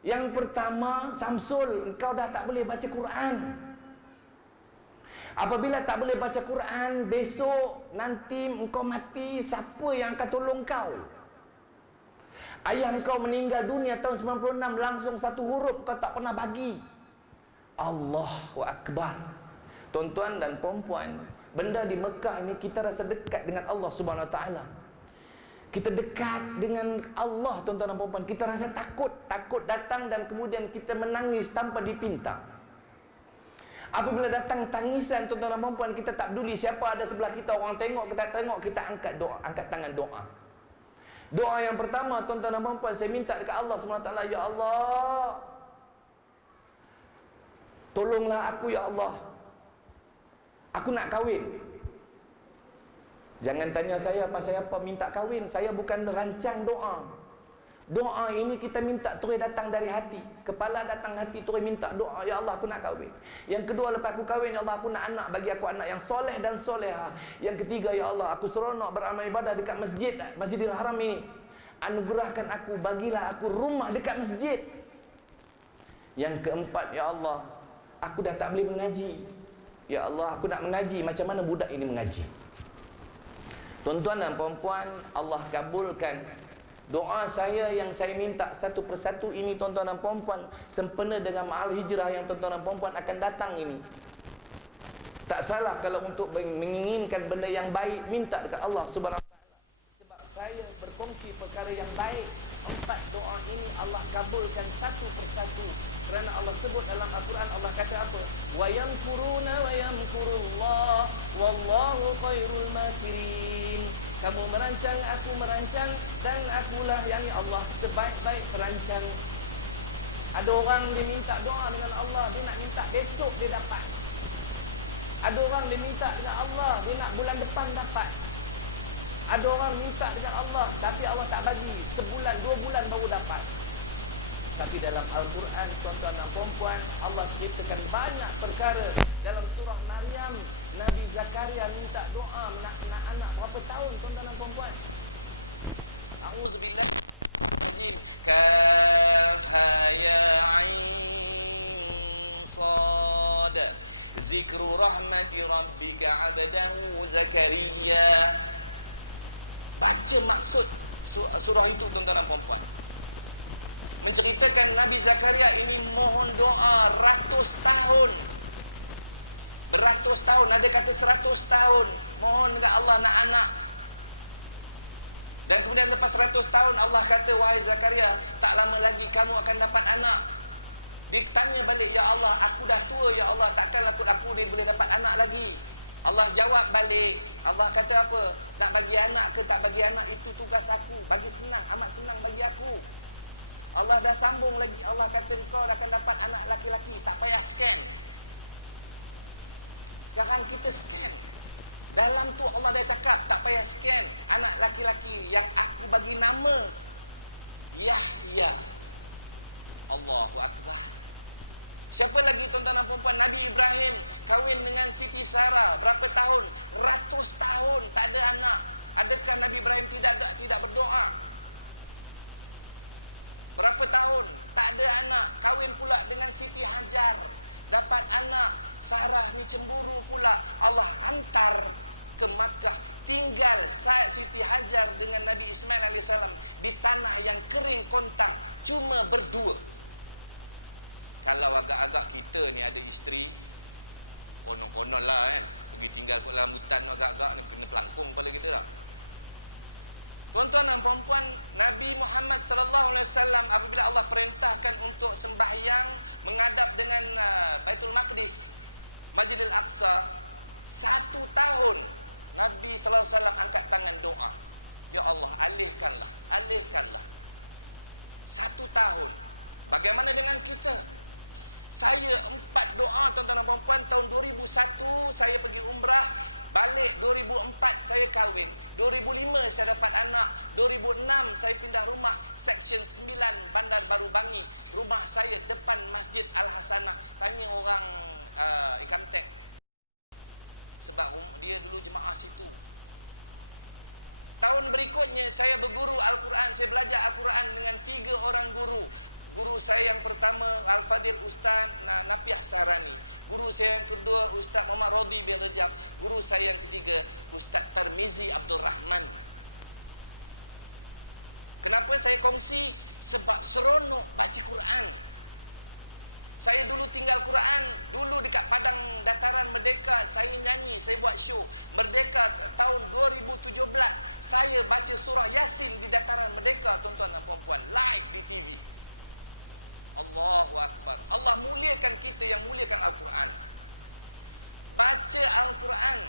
Yang pertama, Samsul, engkau dah tak boleh baca Quran. Apabila tak boleh baca Quran, besok nanti engkau mati, siapa yang akan tolong kau? Ayah engkau meninggal dunia tahun 96, langsung satu huruf kau tak pernah bagi. Allahu Akbar. Tuan-tuan dan puan-puan, benda di Mekah ini kita rasa dekat dengan Allah Subhanahu Wa Taala. Kita dekat dengan Allah, tuan-tuan dan puan-puan. Kita rasa takut datang dan kemudian kita menangis tanpa dipinta. Apabila datang tangisan, tuan-tuan dan puan-puan, kita tak peduli siapa ada sebelah kita, orang tengok, kita tengok, kita angkat doa, angkat tangan doa. Doa yang pertama, tuan-tuan dan puan-puan, saya minta dekat Allah SWT, ya Allah, tolonglah aku ya Allah. Aku nak kahwin. Jangan tanya saya pasal apa minta kahwin. Saya bukan rancang doa. Doa ini kita minta terus datang dari hati. Kepala datang hati terus minta doa. Ya Allah, aku nak kahwin. Yang kedua, lepas aku kahwin, ya Allah, aku nak anak. Bagi aku anak yang soleh dan soleha. Yang ketiga, ya Allah, aku seronok beramal ibadah dekat Masjidil Haram ini. Anugerahkan aku, bagilah aku rumah dekat masjid. Yang keempat, ya Allah, aku dah tak boleh mengaji. Ya Allah, aku nak mengaji. Macam mana budak ini mengaji? Tuan-tuan dan puan-puan, Allah kabulkan doa saya yang saya minta satu persatu ini, tuan-tuan dan puan-puan, sempena dengan Ma'al Hijrah yang tuan-tuan dan puan-puan akan datang ini. Tak salah kalau untuk menginginkan benda yang baik, minta dekat Allah Subhanahu Wa Taala. Sebab saya berkongsi perkara yang baik, 4 doa ini Allah kabulkan satu persatu. Kerana Allah sebut dalam Al-Quran, Allah kata apa? Wa yamkuruna wa yamkurullah wallahu khairul makirin. Kamu merancang, aku merancang, dan akulah yakni Allah sebaik-baik perancang. Ada orang dia minta doa dengan Allah, dia nak minta besok dia dapat. Ada orang dia minta dengan Allah, dia nak bulan depan dapat. Ada orang minta dengan Allah, tapi Allah tak bagi, sebulan, 2 bulan baru dapat. Tapi dalam Al-Quran, tuan-tuan dan puan-puan, Allah ceritakan banyak perkara. Dalam surah Maryam, Nabi Zakaria minta doa nak anak berapa tahun, tuan-tuan dan puan-puan? A'udzubillah rajim. Kaf ha ya ain sad. Zikru rahmati rabbika 'abdahu Zakaria. Baca maksud surah itu, tuan-tuan dan puan-puan. Menceritakan Nabi Zakaria ini mohon doa ratus tahun. Beratus tahun, ada kata 100 tahun. Mohon dekat Allah nak anak. Dan kemudian lepas 100 tahun Allah kata, wahai Zakaria, tak lama lagi kamu akan dapat anak. Dia tanya balik, ya Allah, aku dah tua ya Allah, takkan aku dia boleh dapat anak lagi. Allah jawab balik. Allah kata apa? Nak bagi anak ke tak bagi anak, itu tugas aku. Bagi senang, amat senang bagi aku. Allah dah sambung lagi. Allah kata engkau akan dapat anak laki-laki, tak payah scan. Sekarang kita scan. Dalam tu Allah dah cakap tak payah scan. Anak laki-laki yang aku bagi nama Yahya. Allahu Akbar. Siapa lagi, tuan-tuan dan puan-puan? Nabi Ibrahim kahwin dengan Siti Sarah. Berapa tahun? Ratus tahun tak ada anak. Adakah Nabi Ibrahim tidak berdoa? Berapa tahun tak ada anak, kahwin pula dengan Siti Hajar, dapat anak. Sarah ni cemburu pula, Allah hantar ke Makkah. Tinggal Siti Hajar dengan Nabi Ismail AS di tanah yang kering kontang, cuma berdua. Kalau agak-agak kita ni ada isteri, konon-konon lah kan, pergi tinggal kat dalam hutan agak-agak ni kena pelangkung kepala kita tak? Tuan-tuan dan puan-puan, Nabi Muhammad sallallahu alaihi wasallam apabila Allah perintahkan untuk sembahyang menghadap dengan Baitul Maqdis, Masjidil Aqsa, 1 tahun Nabi sallallahu alaihi wasallam angkat tangan doa. Ya Allah, alihkanlah. 1 tahun. Bagaimana dengan kita? Saya 4 doa, tuan-tuan dan puan-puan. Tahun 2001 saya pergi umrah. Balik 2004 saya kahwin, 2005 saya dapat anak, 2006 saya pindah rumah, Seksyen 9 Bandar Baru Bangi. Rumah saya depan Masjid Al-Hasanah. Tanya orang income tax, sebab dia dulu jemaah situ. Tahun berikutnya saya berguru Al-Quran. Saya belajar Al-Quran dengan 3 orang guru. Guru saya yang pertama Al-Fadil Ustaz Napiah Sarani. Guru saya yang kedua Ustaz Muhammad Rodi bin Rajab. Guru saya yang ketiga Ustaz Tarmizi Abdul Rahman. Kenapa saya kongsi? Sebab seronok baca Quran. Saya dulu tinggal Quran, dulu dekat Padang Dataran Merdeka, saya nyanyi, saya buat show. Merdeka tahun 2017, saya baca surah Yasin di Dataran Merdeka, tuan-tuan dan puan-puan, live di TV. Allahu Akbar. Allah muliakan kita yang muliakan Al-Quran. Baca Al-Quran,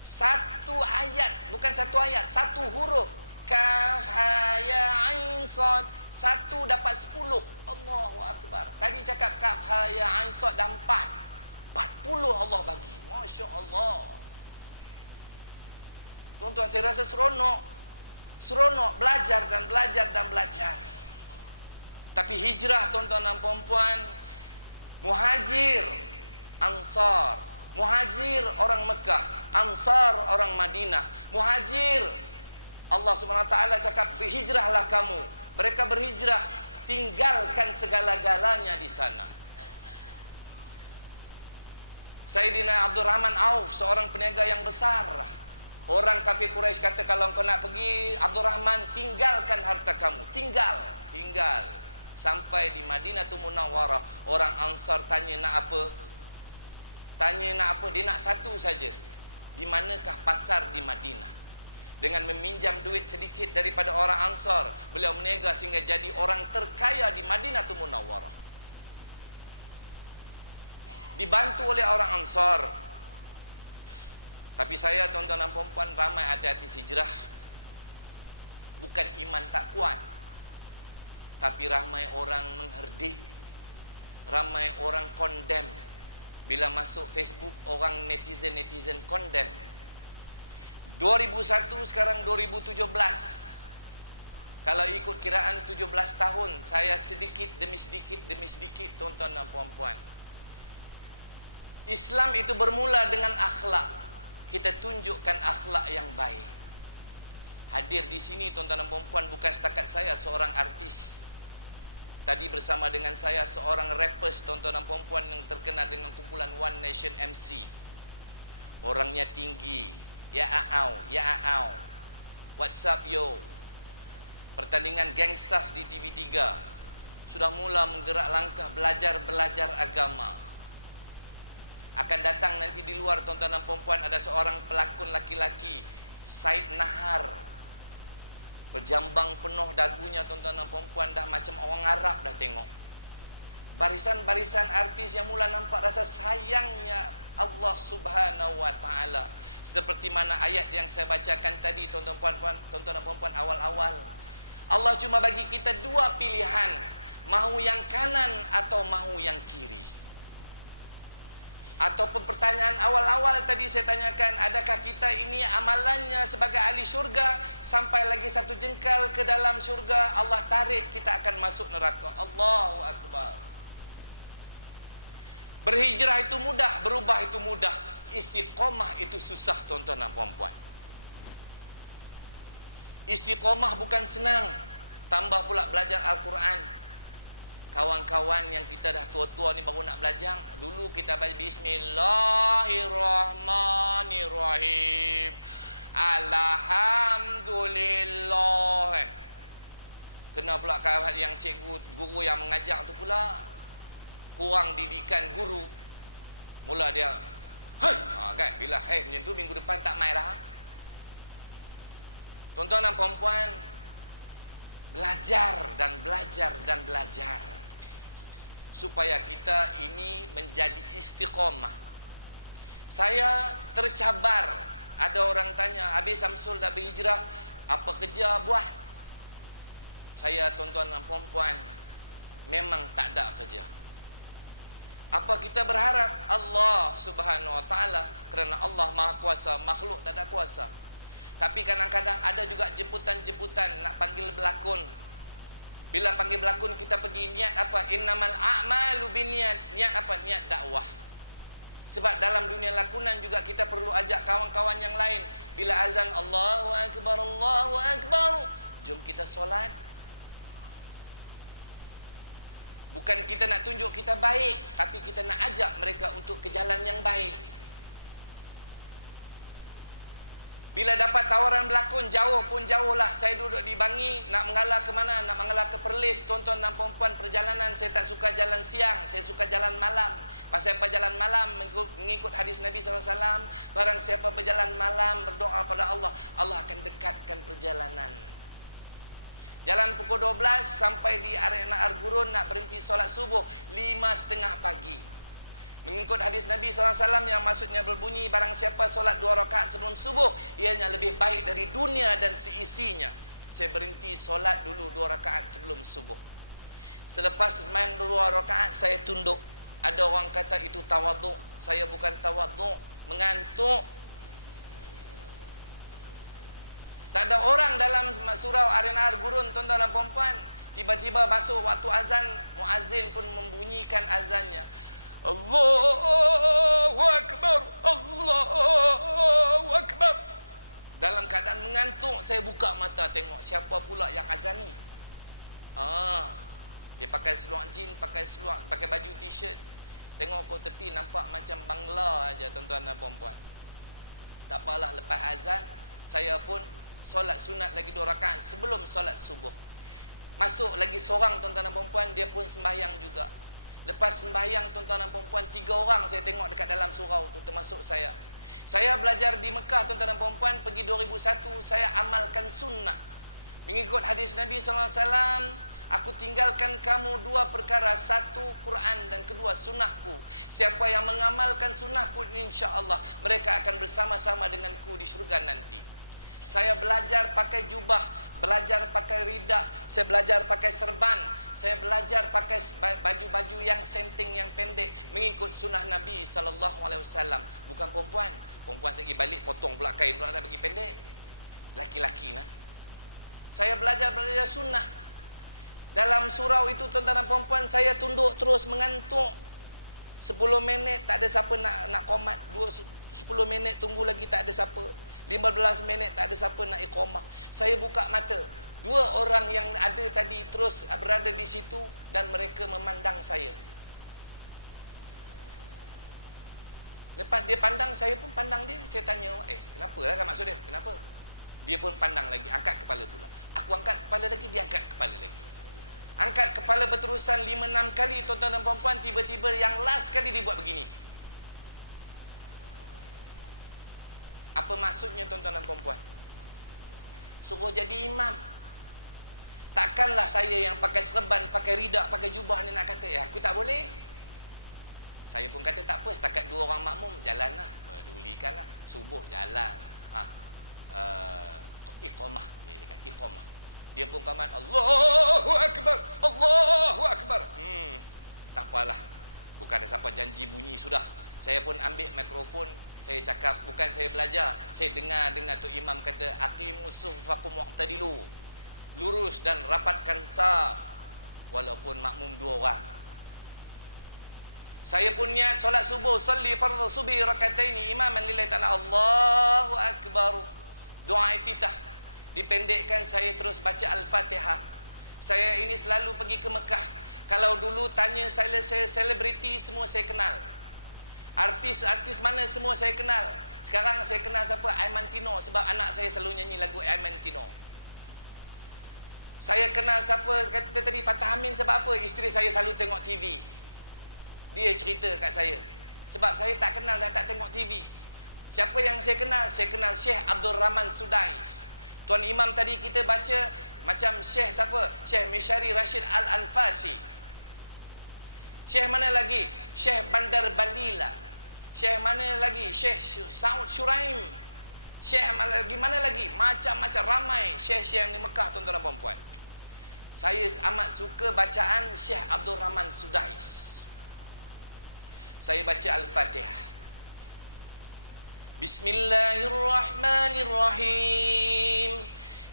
satu ayat, bukan satu ayat, satu huruf. Kaf, ha, ya, ain, sad. 1 dapat 10. Allahu Akbar. Tadi cakap kaf, ha, ya, ain, sad dah 4. 40 Allah bagi. Masya Allah. Tuan-tuan, saya rasa seronok. Seronok belajar dan belajar dan belajar. Tapi hijrah, tuan-tuan dan puan-puan, muhajir, ansar. Muhajir orang Mekah, ansar orang Madinah. Muhajir, Allah Subhanahu Wa Taala cakap berhijrahlah kamu. Mereka berhijrah, tinggalkan segala-galanya di sana. Sayyidina Abdurrahman Auf, seorang peniaga yang besar. Orang kafir Quraisy kata, kalau kau nak pergi Abdurrahman, tinggalkan harta kamu. Tinggal. Sampai di Madinatul Munawwarah, orang Ansar tanya nak apa? Dia nak satu saja. Di manakah pasar di Madinah? Dengan meminjam duit sedikit daripada orang Ansar, beliau meniaga sehingga jadi orang terkaya di Madinatul Munawwarah. Dibantu oleh orang Ansar. Tapi saya, tuan-tuan dan puan-puan, ramai hati-hati hijrah. Bukan iman tak kuat, tapi ramai orang mengherdik, ramai orang condemn. Bila masuk Facebook, orang netizen condemn. 2001 sekarang 2017. Kalau ikut kiraan 17 tahun, saya sedikit demi sedikit, tuan-tuan dan puan-puan. Islam itu bermula dengan akhlak. Kita tunjukkan akhlak yang baik. Hadir di sini, tuan-tuan dan puan-puan, bukan setakat saya seorang artis. Tadi bersama dengan saya seorang rappers, tuan-tuan dan puan-puan, yang terkenal dengan kumpulan One Nation MC. Orangnya tinggi. Ya au. What's up yo? Pertandingan Gangstas di TV3. Sudah mula menggerak langkah belajar agama. Akan datang nanti di luar, tuan-tuan dan puan-puan, ada seorang pelakon laki-laki, Said Nahar. Berjambang penuh dagunya, tuan-tuan dan puan-puan, dah macam orang Arab dah tengok. Barisan-barisan artis yang mula nampak rasa sayangnya Allah Subhanahu Wa Taala. Seperti mana ayat yang saya bacakan tadi, tuan-tuan dan puan-puan, awal-awal. Allah cuma bagi kita 2 pilihan, mahu yang kanan atau mahu yang kiri. Ataupun pertanyaan awal-awal tadi saya tanyakan, adakah kita ini amalannya sebagai ahli syurga, sampai lagi 1 jengkal ke dalam syurga, Allah tarik, kita akan masuk neraka. Allahu Akbar. Berhijrah itu mudah, berubah itu mudah. Istiqomah itu susah, tuan-tuan dan puan-puan. Istiqomah bukan senang. Tambah pula belajar Al-Quran. Kawan-kawan yang kita dah tua-tua ni baru nak belajar, dulu kita baca Bismillahirrahmanirrahim, Alhamdulillah. Kena pula kawan yang cikgu, guru yang mengajar tu pula kurang didikan guru. Mula dia kan, bila macam tu, minggu depan tak main dah. Tuan-tuan dan puan-puan, belajar dan belajar supaya kita ini menjadi istiqomah. Saya tercabar, ada orang tanya, Habis Samsul dah berhijrah, apa kerja buat? Saya, tuan-tuan dan puan-puan, memang tak ada kerja. Apa kita berharap? Allah Subhanahu Wa Taala, kerana Allah Maha Kuasa, makhluk tak ada kuasa. Tapi kadang-kadang ada juga jemputan-jemputan nak panggil berlakon. Bila panggil berlakon, kita pergi, niat apa? Innamal a'malu binniyat. Niat apa? Niat dakwah. Sebab dalam dunia lakonan juga kita perlu ajak kawan-kawan yang lain. Bila azan Allahu Akbar, Allahu Akbar, jom kita solat. Bukan kita nak tunjuk kita baik, tapi kita nak ajak mereka untuk ke jalan yang baik. Bila dapat tawaran berlakon, jauh pun jauh lah. Saya duduk di Bangi, nak mengalah ke mana? Nak mengalah ke Perlis, tuan-tuan dan perempuan perjalanan. Saya tak suka jalan siang, saya suka jalan malam. Pasal apa jalan malam? Mengikut hadis Nabi SAW, barang siapa berjalan malam berdoa pada Allah, Allah akan dekatkan perjalanan. Jalan pukul 12 sampai di Arena Argurun, nak berhenti solat subuh 5:30 pagi. Mengikut hadis Nabi SAW yang maksudnya berbunyi, barang siapa solat 2 rakaat sebelum subuh, ianya lebih baik dari dunia dan seisinya. Saya berhenti solat dulu 2 rakaat sebelum subuh. Selepas sembahyang 2 rakaat, saya tunduk. Ada orang kata itu tawaduk. Saya bukan tawaduk, mengantuk. Tak ada orang dalam surau Arena Argurun, tuan-tuan dan puan-puan. Tiba-tiba masuk waktu azan, muazzin pun membunyikan azannya. Allahu Akbar, Allahu Akbar. Dalam keadaan mengantuk, saya buka mata tengok siapa pula yang azani. Dia pakai seluar jean, pakai baju t-shirt. Tengok kat tepi nampak macam Bangla aja, tuan-tuan dan puan-puan. Tak apalah, lepas azan saya pun solat sunat lagi 2 rakaat sebelum solat subuh. Masuk lagi seorang, tuan-tuan dan puan-puan, dia pun sembahyang juga. Lepas sembahyang, tuan-tuan dan puan-puan, 3 orang saya tengok dekat dalam surau tu, termasuk saya. Saya belajar di Mekah, tuan-tuan dan puan-puan, pergi 2001, saya amalkan sunnah. Mengikut hadis Nabi SAW, aku tinggalkan kamu 2 perkara, 1 Quran dan kedua sunnahku. Siapa yang mengamalkan sunnahku, insya-Allah mereka akan bersama-sama denganku di syurga nanti. Saya belajar pakai jubah, belajar pakai rida, saya belajar pakai serban, saya belajar pakai baju-baju yang senting, yang pendek, mengikut sunnah Nabi SAW. Bukan perempuan. Perempuan segi balik potong pula kain pula dah bagi pendek. Laki-laki nah. Saya belajar sunnah. Dalam surau itu, tuan-tuan dan perempuan, saya tunduk terus mengantuk. 10 minit tak ada siapa nak qomat, 10 minit tunggu lagi tak ada siapa. 15 minit tak ada siapa nak iqamah. Saya buka mata, 2 orang yang ada tadi terus berada di situ dan mereka memandang saya. Lepas dia pandang, saya pun pandang dia. Saya tanya, kenapa lah kan maksud dia? Kenapa? Dia pun pandang lagi, angkat kepala pula. Aku angkat kepala lagi, dia angkat kepala lagi. Angkat kepala berterusan 5-6 kali, tuan-tuan dan puan-puan. Tiba-tiba yang last kali dia buat begini. Apa maksudnya, tuan-tuan dan puan-puan? Suruh jadi imam. Takkanlah saya yang pakai serban, pakai rida, pakai jubah ni nak kata, aku tak boleh. Saya pun kata tak apa, setakat 2 orang makmum, jalanlah. Pedulikanlah. Subuh jalan. Iqamah. Dia kata iqamah. Dia pun qamat, Allahu Akbar, Allahu Akbar. Tak apalah. Bukan ada siapa janji bunyi sudah. Saya pun ambil mikrofon, saya cakap, bukan saya belajar, saya dengar tu imam kata, aqimus suffakum waqtadilu, lurus dan rapatkan saf, walaupun makmum 2 orang. Saya pun niat solat subuh, salli fardhu subhi rakataini imaman lillahi ta'ala, Allahu Akbar, doa iftitah. Dipendekkan, saya terus baca Al-Fatihah. Saya ini selalu pergi ke Mekah. Kalau dulu tanya saya selebriti, semua saya kenal. Artis-artis mana semua saya kenal. Sekarang saya kenal siapa? Aiman Tino, sebab anak saya selalu nyanyi lagu Aiman Tino. Saya kenal siapa kata tadi, Fatah Amin, sebab apa? Isteri saya selalu tengok TV. Dia cerita kat saya. Sebab saya tak kenal, dah tak tengok TV. Siapa yang saya kenal? Saya kenal Syekh Abdul Rahman Sudais. Tuan Imam tadi kita baca macam Syekh siapa? Syekh Mishari Rashid Al-Anfasi. Syekh mana lagi? Syekh Bandar Balila. Syekh mana lagi? Syekh Saud Shuraim. Syekh lagi mana lagi? Macam-macam ramai syekh-syekh di Mekah, tuan-tuan dan puan-puan. Saya amat suka bacaan Syekh Abdul Rahman Sudais. Saya baca Al-Fatihah. Bismillahirrahmanirrahim.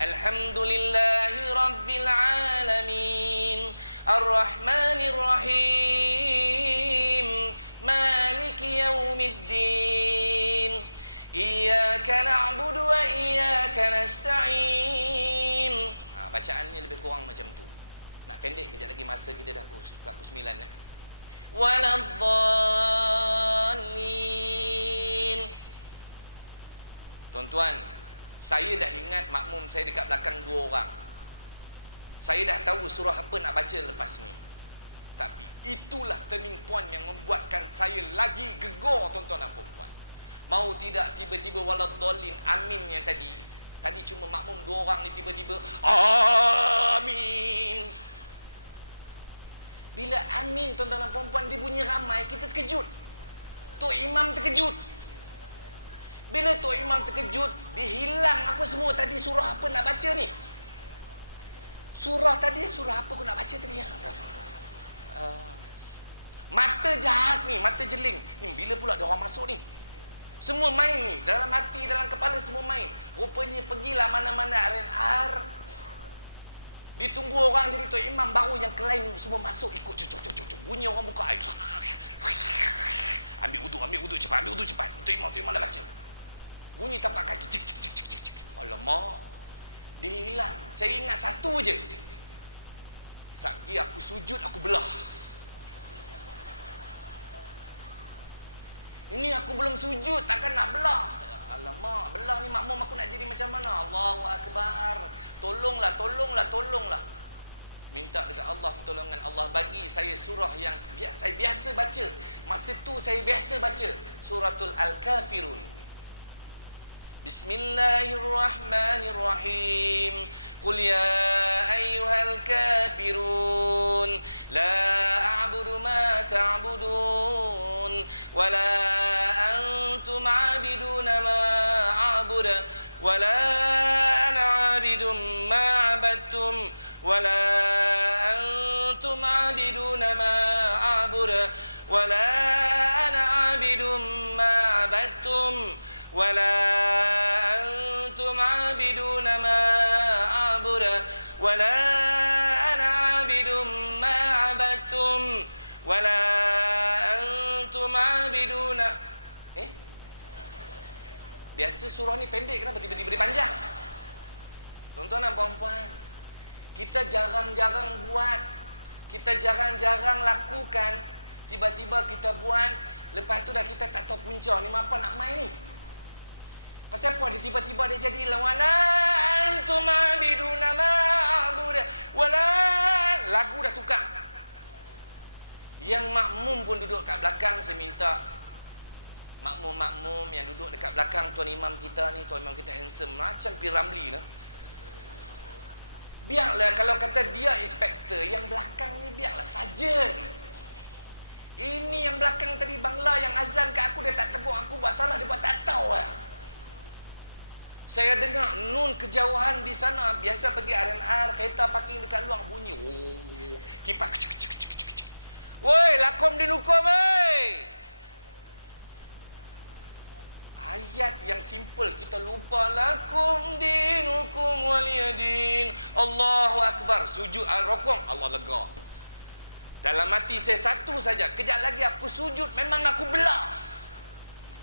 Alhamdulillahi rabbil alamin. Ar-Rahmanirrahim. Maliki yaumiddin. Iyyaka na'budu wa iyyaka nasta'in. Bacaannya lebih kurang macam tu. Nak pendek kejap lagi masa kita dah pukul 9 ya. Waladdallin. Tuan-tuan, saya dah ingat makmum saya dekat belakang 2 orang. Saya dah tahu surah apa nak baca lepas ni. Tapi itulah turning point yang membuatkan saya lagi gegor, tuan-tuan dan puan-puan. Mau tidak tiba-tiba waladdallin, amin yang tadi cuma makmum 2 orang ni tiba-tiba amin. Bila amin, tuan-tuan dan puan-puan, dia bunyi ramai, kita terkejut. Tok Imam terkejut. Bila Tok Imam terkejut, dia hilang apa semua tadi, surah apa nak baca ni. Surah tadi, surah apa aku nak baca tadi? Mata jahat ni, mata jeling ni, bila pula dia orang masuk ni? Semua main ni, dalam hati, dalam kepala semua main. Rupanya pergilah mana-mana R&R, ditunggu orang jadi Tok Imam, baru yang lain semua masuk ikut cucuk. Bunyi orang buka air. Ambil wudu cepat, Tok Imam dah baca. Bunyi tapak kaki cik. Alamak, dia hilang. Saya ingat satu je. Sagi aku sujud, aku belah. Ini aku belum sujud, takkan nak belah. Alamak, belah ni makmum aku nak jadi macam mana? Allahu Akbar. Tolonglah. Minta dekat Allah pertolongan. Allah bagi saya surah yang saya biasa baca. Masa tu saya biasa baca Suratul Al-Kafirun. Bismillahirrahmanirrahim. Qul ya ayyuhal kafirun la a'budu ma ta'budun wa la antum 'abiduna ma a'budu wa la ana 'abidum ma 'abadtum wa la antum 'abiduna ma a'budu wa la ana 'abidum ma 'abadtum wa la antum 'abiduna ma wala ana 'abidum ma 'abadtum wala antum 'abiduna. Biasa surah ni pendek, kenapa tiba-tiba dia panjang? Tuan-tuan dan puan-puan, kita jarang-jarang buat, kita jarang-jarang lakukan, tiba-tiba kita buat, lepas tu dah kita tak tahu punca ni apa nak main ni. Pasal apa dia tiba-tiba dia jadi lawana antum abiduna ma'bud wala, lagu dah tukar. Yang makmum pun duduk kat belakang, saya minta makmum-makmum yang duduk dekat belakang tuan imam kita ni, tuan imam kita handsome macam Piramli lah. Biarlah kalau kata dia inspektor, yang belakang ni biarlah sarjan. Ini yang belakang tadi Bangla yang azan kat aku, dia tak tegur aku buat salah, dia buat tak tahu lah. Saya dengar nun kejauhan di sana, biasa pergi R&R, kereta parking dekat luar bunyi. Oh, kipas kecik. Woi, lakom dinukum, woi. Ayat yang simple kita lupa, lakum dinukum waliyadin. Allahu Akbar, sujud al-rukuk, Allah lega. Dalam hati saya satu saja, kejap lagi aku sujud, memang aku belah.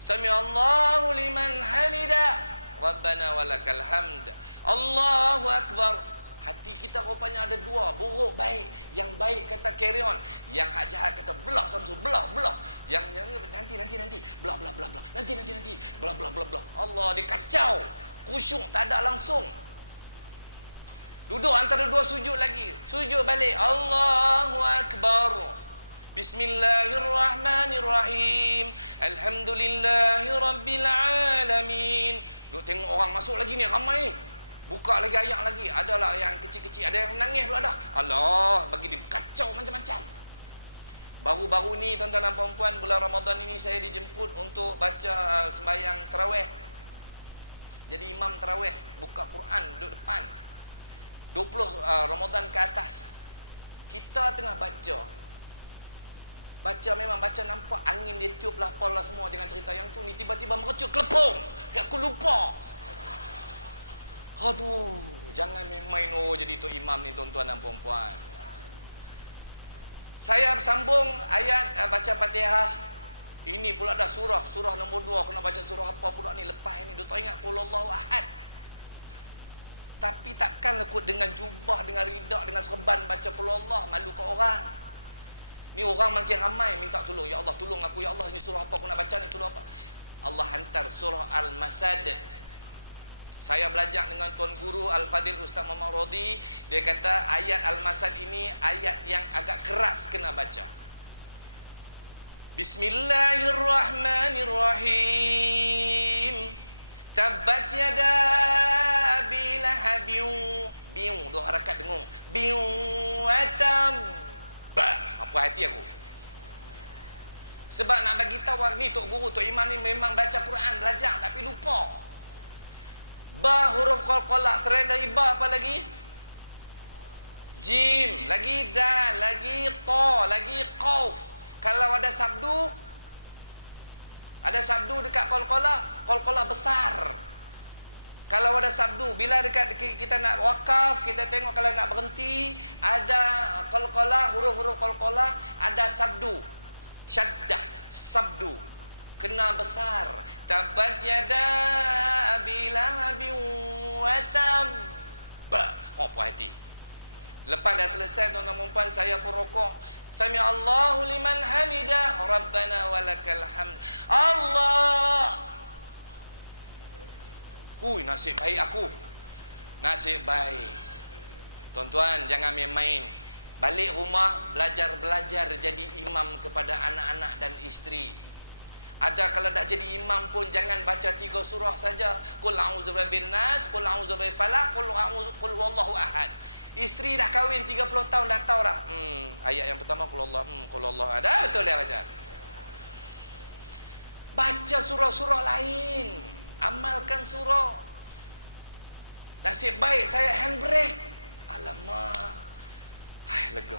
Sami Allahu liman hamidah, Rabbana walakal hamd. Allahu Akbar. Hati kita rupanya ada dua, buruk baik. Yang baik kata carry on, yang hak jahat kata belah Samsul, belah. Yang nanti belah. Nanti belah. Allah, dia kacau. Khusyuk tak ada langsung. Duduk antara dua sujud lagi. Sujud balik. Allahu Akbar. Bismillahirrahmanirrahim. Alhamdulillahi rabbil alamin. Duk tengok orang masuk lagi ni, ramai ni. Buka lagi ayat lagi. Adalah yang kecil-kecil, ada yang menangis pula dah. Allah, bagi dia kacau macam-macam. Baru-baru ni tuan-tuan dan puan-puan, bulan Ramadan ini saya dijemput untuk baca sembahyang tarawih. Jadi imam tarawih, buka Quran duduk depan. 20 Ramadan ke atas. Kita tengah baca memang baca nampak angin dia tiup lah, apalah semua, jangan cerita yang tu. Ni tiba-tiba merecut kelepung, aku lupa. Aduh, jangan main jadi tu imam ni tuan-tuan dan puan-puan. Saya sambung ayat baca Fatihah. Ini pula dah surah nombor 2. Aku nak baca surah apa pula ni lepas ni, duk tak ingat qul Allahu ahad. Tapi takkanlah kot dengan jubah, dengan ridak, dengan serban baca qul Allah, malu ke orang. Ni orang makin ramai minta tolong, ya Allah tolong aku, ya Allah ni surah apa aku nak baca ni, tolong apa. Allah hantar surah Al-Masad. Saya belajar dengan tuan guru Al-Fadil Ustaz Muhammad Rodi, dia kata ayat Al-Masad ini ayat yang agak keras kena baca. Bismillahirrahmanirrahim. Tabbat yada abi lahabin, biu dua harakat dengung, biu wa tabba. Apa hati aku, sebab nak bagi tahu ni tok guru tok imam ni memang baca Quran belajar tapi lupa. Ba huruf qalqalah, selain dari ba apa lagi? Jim, lagi dal, lagi ta, lagi qauf. Kalau ada sabdu dekat qalqalah besar. Kalau ada sabdu, bila dekat kita nak wakaf, kita tengok kalau nak berhenti, ada qalqalah, huruf-huruf qalqalah, ada sabdu, syaddah, sabdu, kena besar. Tabat yada abi lahabin wa tabba. Apa hati? Lepas dah selesai tuan-tuan dan puan, saya pun rokok. Sami Allahu liman hamidah, Rabbana walakal hamd. Allah. Hui, nasib baik aku. Nasib baik. Tuan-tuan, jangan main-main. Balik rumah, belajar-belajar jadi imam kepada anak-anak dan isteri. Ada kalau dah jadi imam pun jangan baca 3 surah saja. Qul a'udzu birabbin nas, qul a'udzu birabbil falaq, qul huwallahu ahad. Isteri dah kahwin 30 tahun dah tahu dah. Ayat yang pertama qul Allah, qul Allah. Ada betul dia baca. Baca surah-surah lain. Amalkan surah. Nasib baik saya handbrake. Alamak. Hai, lega.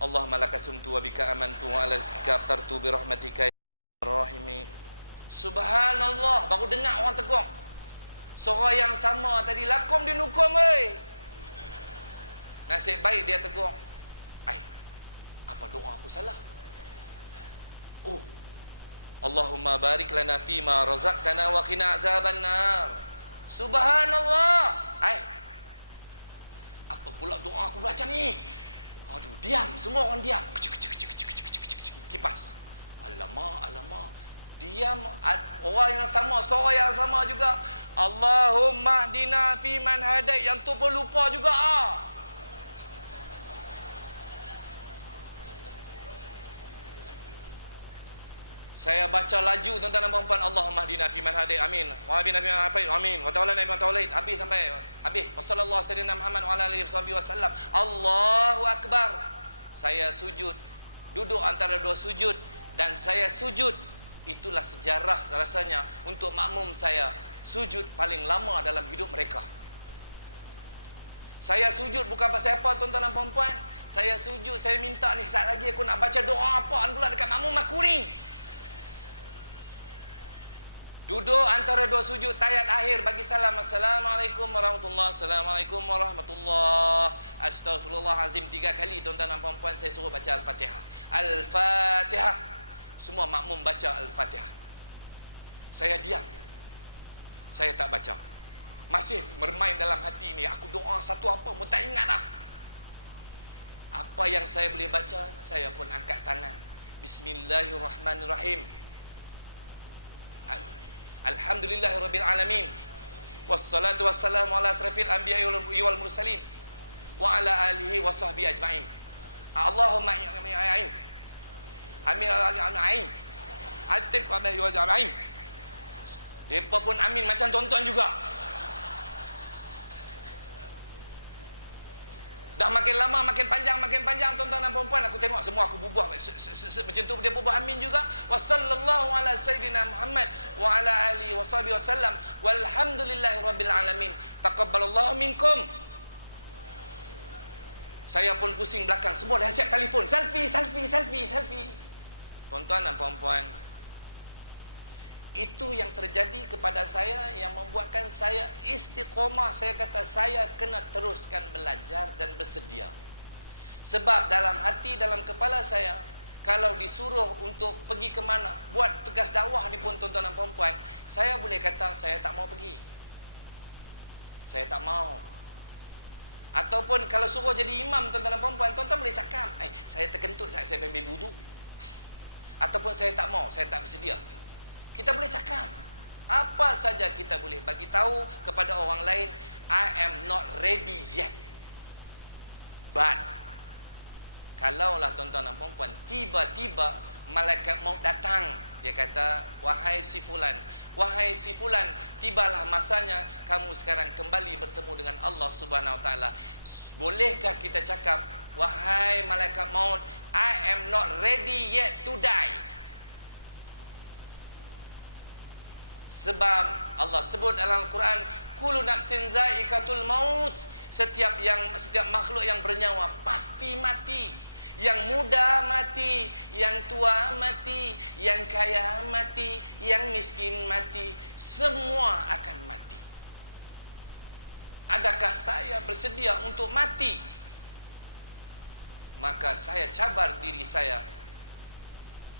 Allahumma laka sumtu wa bika amantu wa ala rizqika aftartu bi rahmatika ya rahimi. Subhanallah, baru dengar orang tegur. Surah yang sama tadi, lakum dinukum oi. Nasib baik dia tegur. Ai, apa doa aku salah? Oh, Allahumma barik lana fima razaqtana wa qina azaban nar. Subhanallah. Ai, apa pula doa aku baca ni? Aduh, diam, semua orang diam. Kipas. Alamak. Diam, orang yang sama, suara yang sama juga. Allahumma hdina fi man hadait. Yang tu pun lupa juga. Saya baca laju tuan-tuan dan puan-puan. Allahumma hdina fi man hadait. Amin. Wa bina fi man afait. Amin. Wa tawallana fi man tawallait. Habis sampai habis. Wassallallahu sayyidina Muhammad wa ala alihi wasallam. Allahu akbar. Saya sujud. Duduk antara dua sujud dan saya sujud. Itulah sejarah rasanya untuk makmum saya. Sujud paling lama dalam hidup mereka. Saya sujud bukan pasal apa tuan-tuan dan puan-puan. Saya sujud, saya minta ni saat lagi aku nak baca doa apaan pula dekat makmum aku ni. Duduk antara dua sujud, tayat akhir bagi salam. Assalamualaikum warahmatullahi wabarakatuh. Assalamualaikum warahmatullahi wabarakatuh. Astaghfirullahalazim 3 kali tuan-tuan dan puan-puan saya suruh baca Al-Fatihah. Al-Fatihah. Semua makmum baca Al-Fatihah. Saya diam. Saya tak baca. Masih bermain dalam hati ni. Aku doa satu apa pun tak ingat dah. Apa yang saya boleh baca, saya pun angkat tangan. Bismillahirrahmanirrahim. Alhamdulillahirabbil alamin. Wassalatu wassalamu ala asrafil anbiya'i wal mursalin wa ala alihi wa sahbihi ajma'in. Allahumma amin. Amin amin. Atik wa amin amin. Depa pun amin macam tuan-tuan juga. Dah makin lama makin panjang tuan-tuan dan puan-puan, aku tengok semua aku bubuh macam tu, dia bubuh amin juga. Wassallallahu ala sayyidina Muhammad wa ala alihi washabihi wasallam walhamdulillahirabbil alamin. Taqabbalallahu minkum. Saya pun pusing belakang, semua dah siap telefon, selfie. Tuan-tuan dan puan-puan, itu yang terjadi kepada saya yang membuatkan saya istiqomah. Saya kata saya kena teruskan belajar dan bersedia. Sebab dalam hati, dalam kepala saya, kalau disuruh untuk pergi ke mana, buat tugas dakwah ni pun tuan-tuan dan puan-puan, saya boleh kata saya tak mau pergi. saya tak mau. Ataupun kalau suruh jadi imam tuan-tuan dan puan-puan, tuan-tuan boleh cakap, saya terkentut saat saya ambil wudu. Ataupun saya tak mau, saya tak bersedia. Kita boleh cakap. Apa saja kita boleh bagi tahu kepada orang lain, I am not ready yet. But kalaulah tuan-tuan dan puan-puan tiba-tiba malaikat maut datang, dia kata, wahai si fulan, wahai si fulan, tibalah masanya kamu sekarang kembali bertemu dengan Allah Subhanahu wa taala. Bolehkah kita cakap, wahai malaikat maut, I am not ready yet to die? Sebab Allah sebut dalam Al-Quran, kullu nafsin za'iqatul maut, setiap makhluk yang bernyawa pasti mati. Yang muda mati, yang tua mati, yang kaya mati, yang miskin mati, semua akan mati. Adakah saya bersedia untuk mati? Maka saya cabar diri saya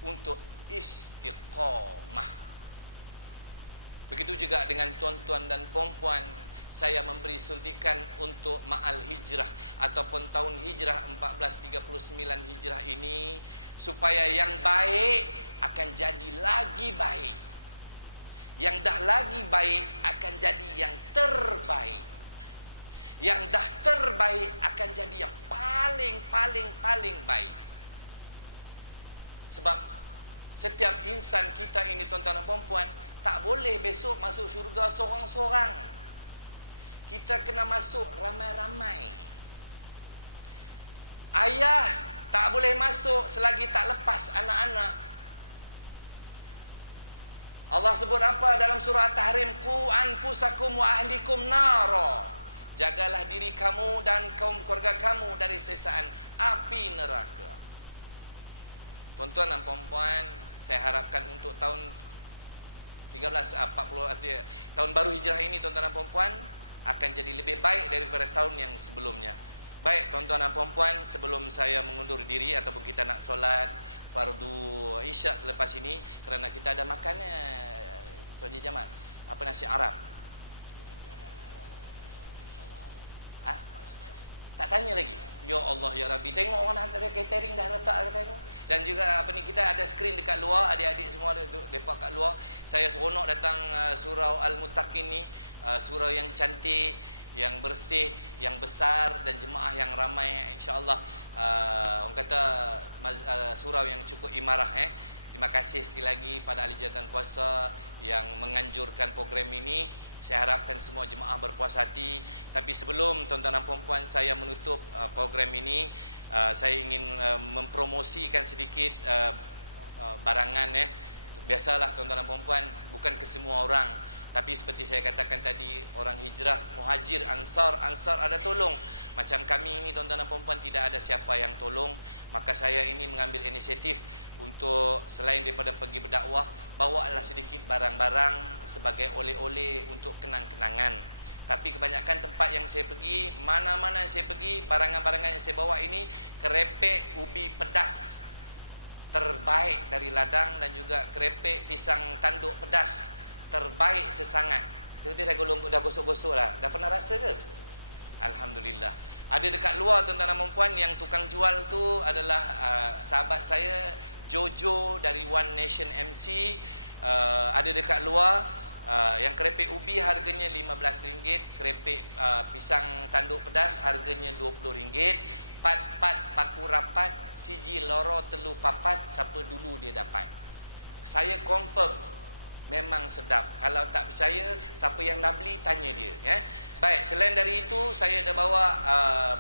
untuk istiqamah. Begitu juga dengan tuan-tuan dan puan-puan, saya memberi suntikan untuk ma'al hijrah ataupun tahun hijrah 1439 hijrah ini, supaya yang baik akan jadi lagi baik, yang dah lagi baik akan jadi yang terbaik, yang dah terbaik akan jadi yang paling baik. Sebab setiap insan kita ini tuan-tuan dan puan-puan tak boleh besok masuk syurga seorang-seorang. Kita kena masuk ramai-ramai. Ayah tak boleh masuk selagi tak lepas anak-anak. Allah sebut apa dalam surah At-Tahrim? Qu anfusakum wa ahlikum nara. Jagalah diri kamu dan kaum keluarga kamu dari sesaan api neraka. Tuan-tuan dan puan-puan, saya harapkan untuk tahun 1340 tahun baru hijrah ini, tuan-tuan dan puan-puan, akan jadi lebih baik daripada tahun yang sebelumnya. Baik tuan-tuan dan puan-puan, sebelum saya mengundur diri ataupun kita nak solat fardu isyak selepas ini, kerana kita ada makan Tuan Haji Jamal, apa nasi Arab? Tak tanya lagi. Ya Allah ya Rabbi, tengok orang hantar catering dah letak kata tu. Dan juga apa ni, kita ada skrin dekat luar, adik-adik semua depak kat luar. Saya seronok datang surau Al-Muttaqin ni, surau yang cantik, yang bersih, yang besar dan jemaah yang ramai, insya-Allah. Orang kata surau yang cukup imarah. Terima kasih sekali lagi pada ahli jawatan kuasa yang menganjurkan program ini. Saya harapkan semua jemaah berpuas hati. Tapi sebelum tuan-tuan dan puan-puan saya menutup program ini, saya ingin mempromosikan sedikit barangan. Biasalah tuan-tuan dan puan-puan, bukan ke semua orang, tapi seperti saya katakan tadi, orang hijrah, muhajir, ansar ada tolong. Macam kami ini tuan-tuan dan puan-puan, tidak ada siapa yang tolong. Maka saya ini mengambil inisiatif untuk selain daripada pergi berdakwah, bawalah sedikit barang-barang sebagai oleh-oleh untuk kenang-kenangan. Tapi kebanyakan tempat yang saya pergi, mana-mana saya pergi, barangan-barangan yang saya bawa ini kerepek ubi pedas terbaik dari ladang, dan juga kerepek pisang tanduk pedas terbaik sesangat. Itu dah gosok-gosok lah. Dah pernah rasa ke? Alhamdulillah. Ada dekat luar tuan-tuan dan puan, yang tukang jual tu adalah sahabat saya Jojo dari One Nation MC. Ada dekat luar. Yang kerepek ubi harganya RM15, kerepek pisang tanduk pedas harganya RM20. Pat-pat paku rapat, siji loro telu papat, siapa dulu dia dapat. Saya confirm memang sedap. Kalau tak percaya, siapa yang dah beli tanya dia, ya. Baik, selain dari itu saya dah bawa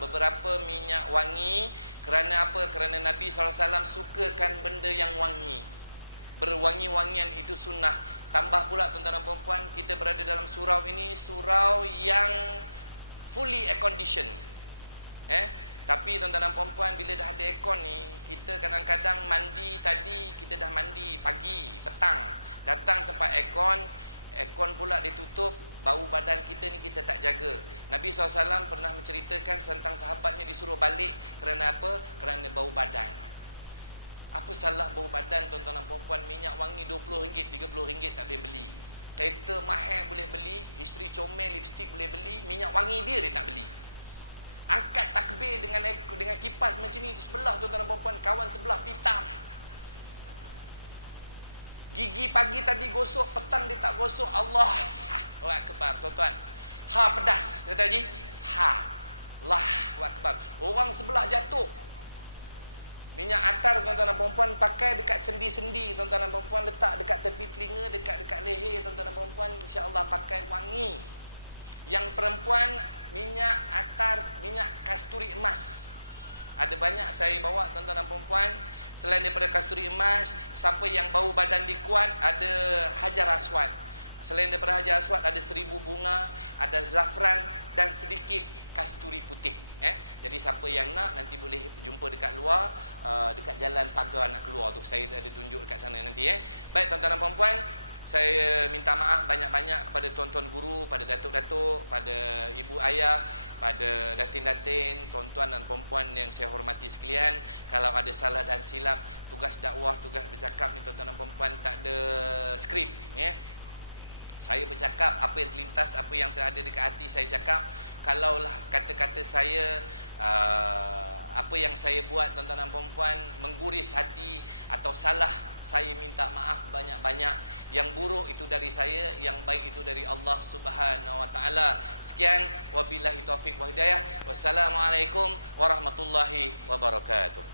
beberapa minyak wangi. Kerana apa? Kerana Nabi SAW sukakan benda yang wangi. Berwangi-wangian itu sunnah. Tambah pula tuan-tuan dan puan-puan, kita berada dalam surau ini, surau yang fully air condition. Tapi tuan-tuan dan puan-puan, bila dah ada aircon ni, kita kadang-kadang mandi tadi, kita dah mandi pagi, petang. Datang tempat aircon pula ditutup, bau badan kita ni kita tak jaga. Nabi SAW pernah menceritakan tentang sahabatnya disuruh balik. Kerana apa? Kerana bau badan. Apa salah bau badan tuan-tuan dan puan-puan? Minyak wangi RM20, RM30 tak boleh beli. Kereta mahal boleh beli, isteri comel, lipstick boleh beli, minyak wangi dia tak beli. Angkat takbir dengan kipas macam ni tu sebelah, tuan-tuan dan puan-puan, kawan sebelah pitam. Gigi pagi tadi gosok, petang dia tak gosok. Allah Akbar, tuan-tuan. Ha pedas, kata Haji. Ha. Allah Akbar. Orang sebelah jatuh. Minyak atar, tuan-tuan dan puan-puan, pakai dekat sendi-sendi, tuan-tuan dan puan-puan, letak dekat tepi telinga, dekat leher, tuan-tuan dan puan-puan, insya-Allah pakai wangi. Yang perempuan minyak atar, minyak kasturi emas. Ada banyak saya bawa, tuan-tuan dan puan-puan. Selain daripada kasturi emas, siapa yang bau badan dia kuat, ada hajar aswad. Selain daripada hajar aswad, ada 1000 bunga, ada zafran dan sedikit kasturi putih. Jadi siapa yang nak, nanti boleh jumpa dekat luar, dekat jalan pagar nak keluar tu. Saya ada tunjuk dekat sana nanti. Baik tuan-tuan dan puan-puan, saya minta maaf banyak-banyak kepada tuan-tuan guru, pada datuk-datuk, pada ibu ayah, pada datin-datin, tuan-tuan dan puan-puan yang saya hormati sekalian. Kalau ada salah dan silap, tugas dakwah, tugas bercakap ni tuan-tuan dan puan-puan tak ada skrip. Saya bercakap apa yang terlintas, apa yang terada dekat hati saya cakap. Kalaulah kata-kata saya, apa yang saya buat, tuan-tuan dan puan-puan, mengguris hati atau salah, saya minta maaf banyak-banyak. Yang buruk itu dari saya, yang baik itu dari Allah Subhanahu wa taala. Sekian, wabillahi taufik wa hidayah. Wassalamualaikum warahmatullahi wabarakatuh.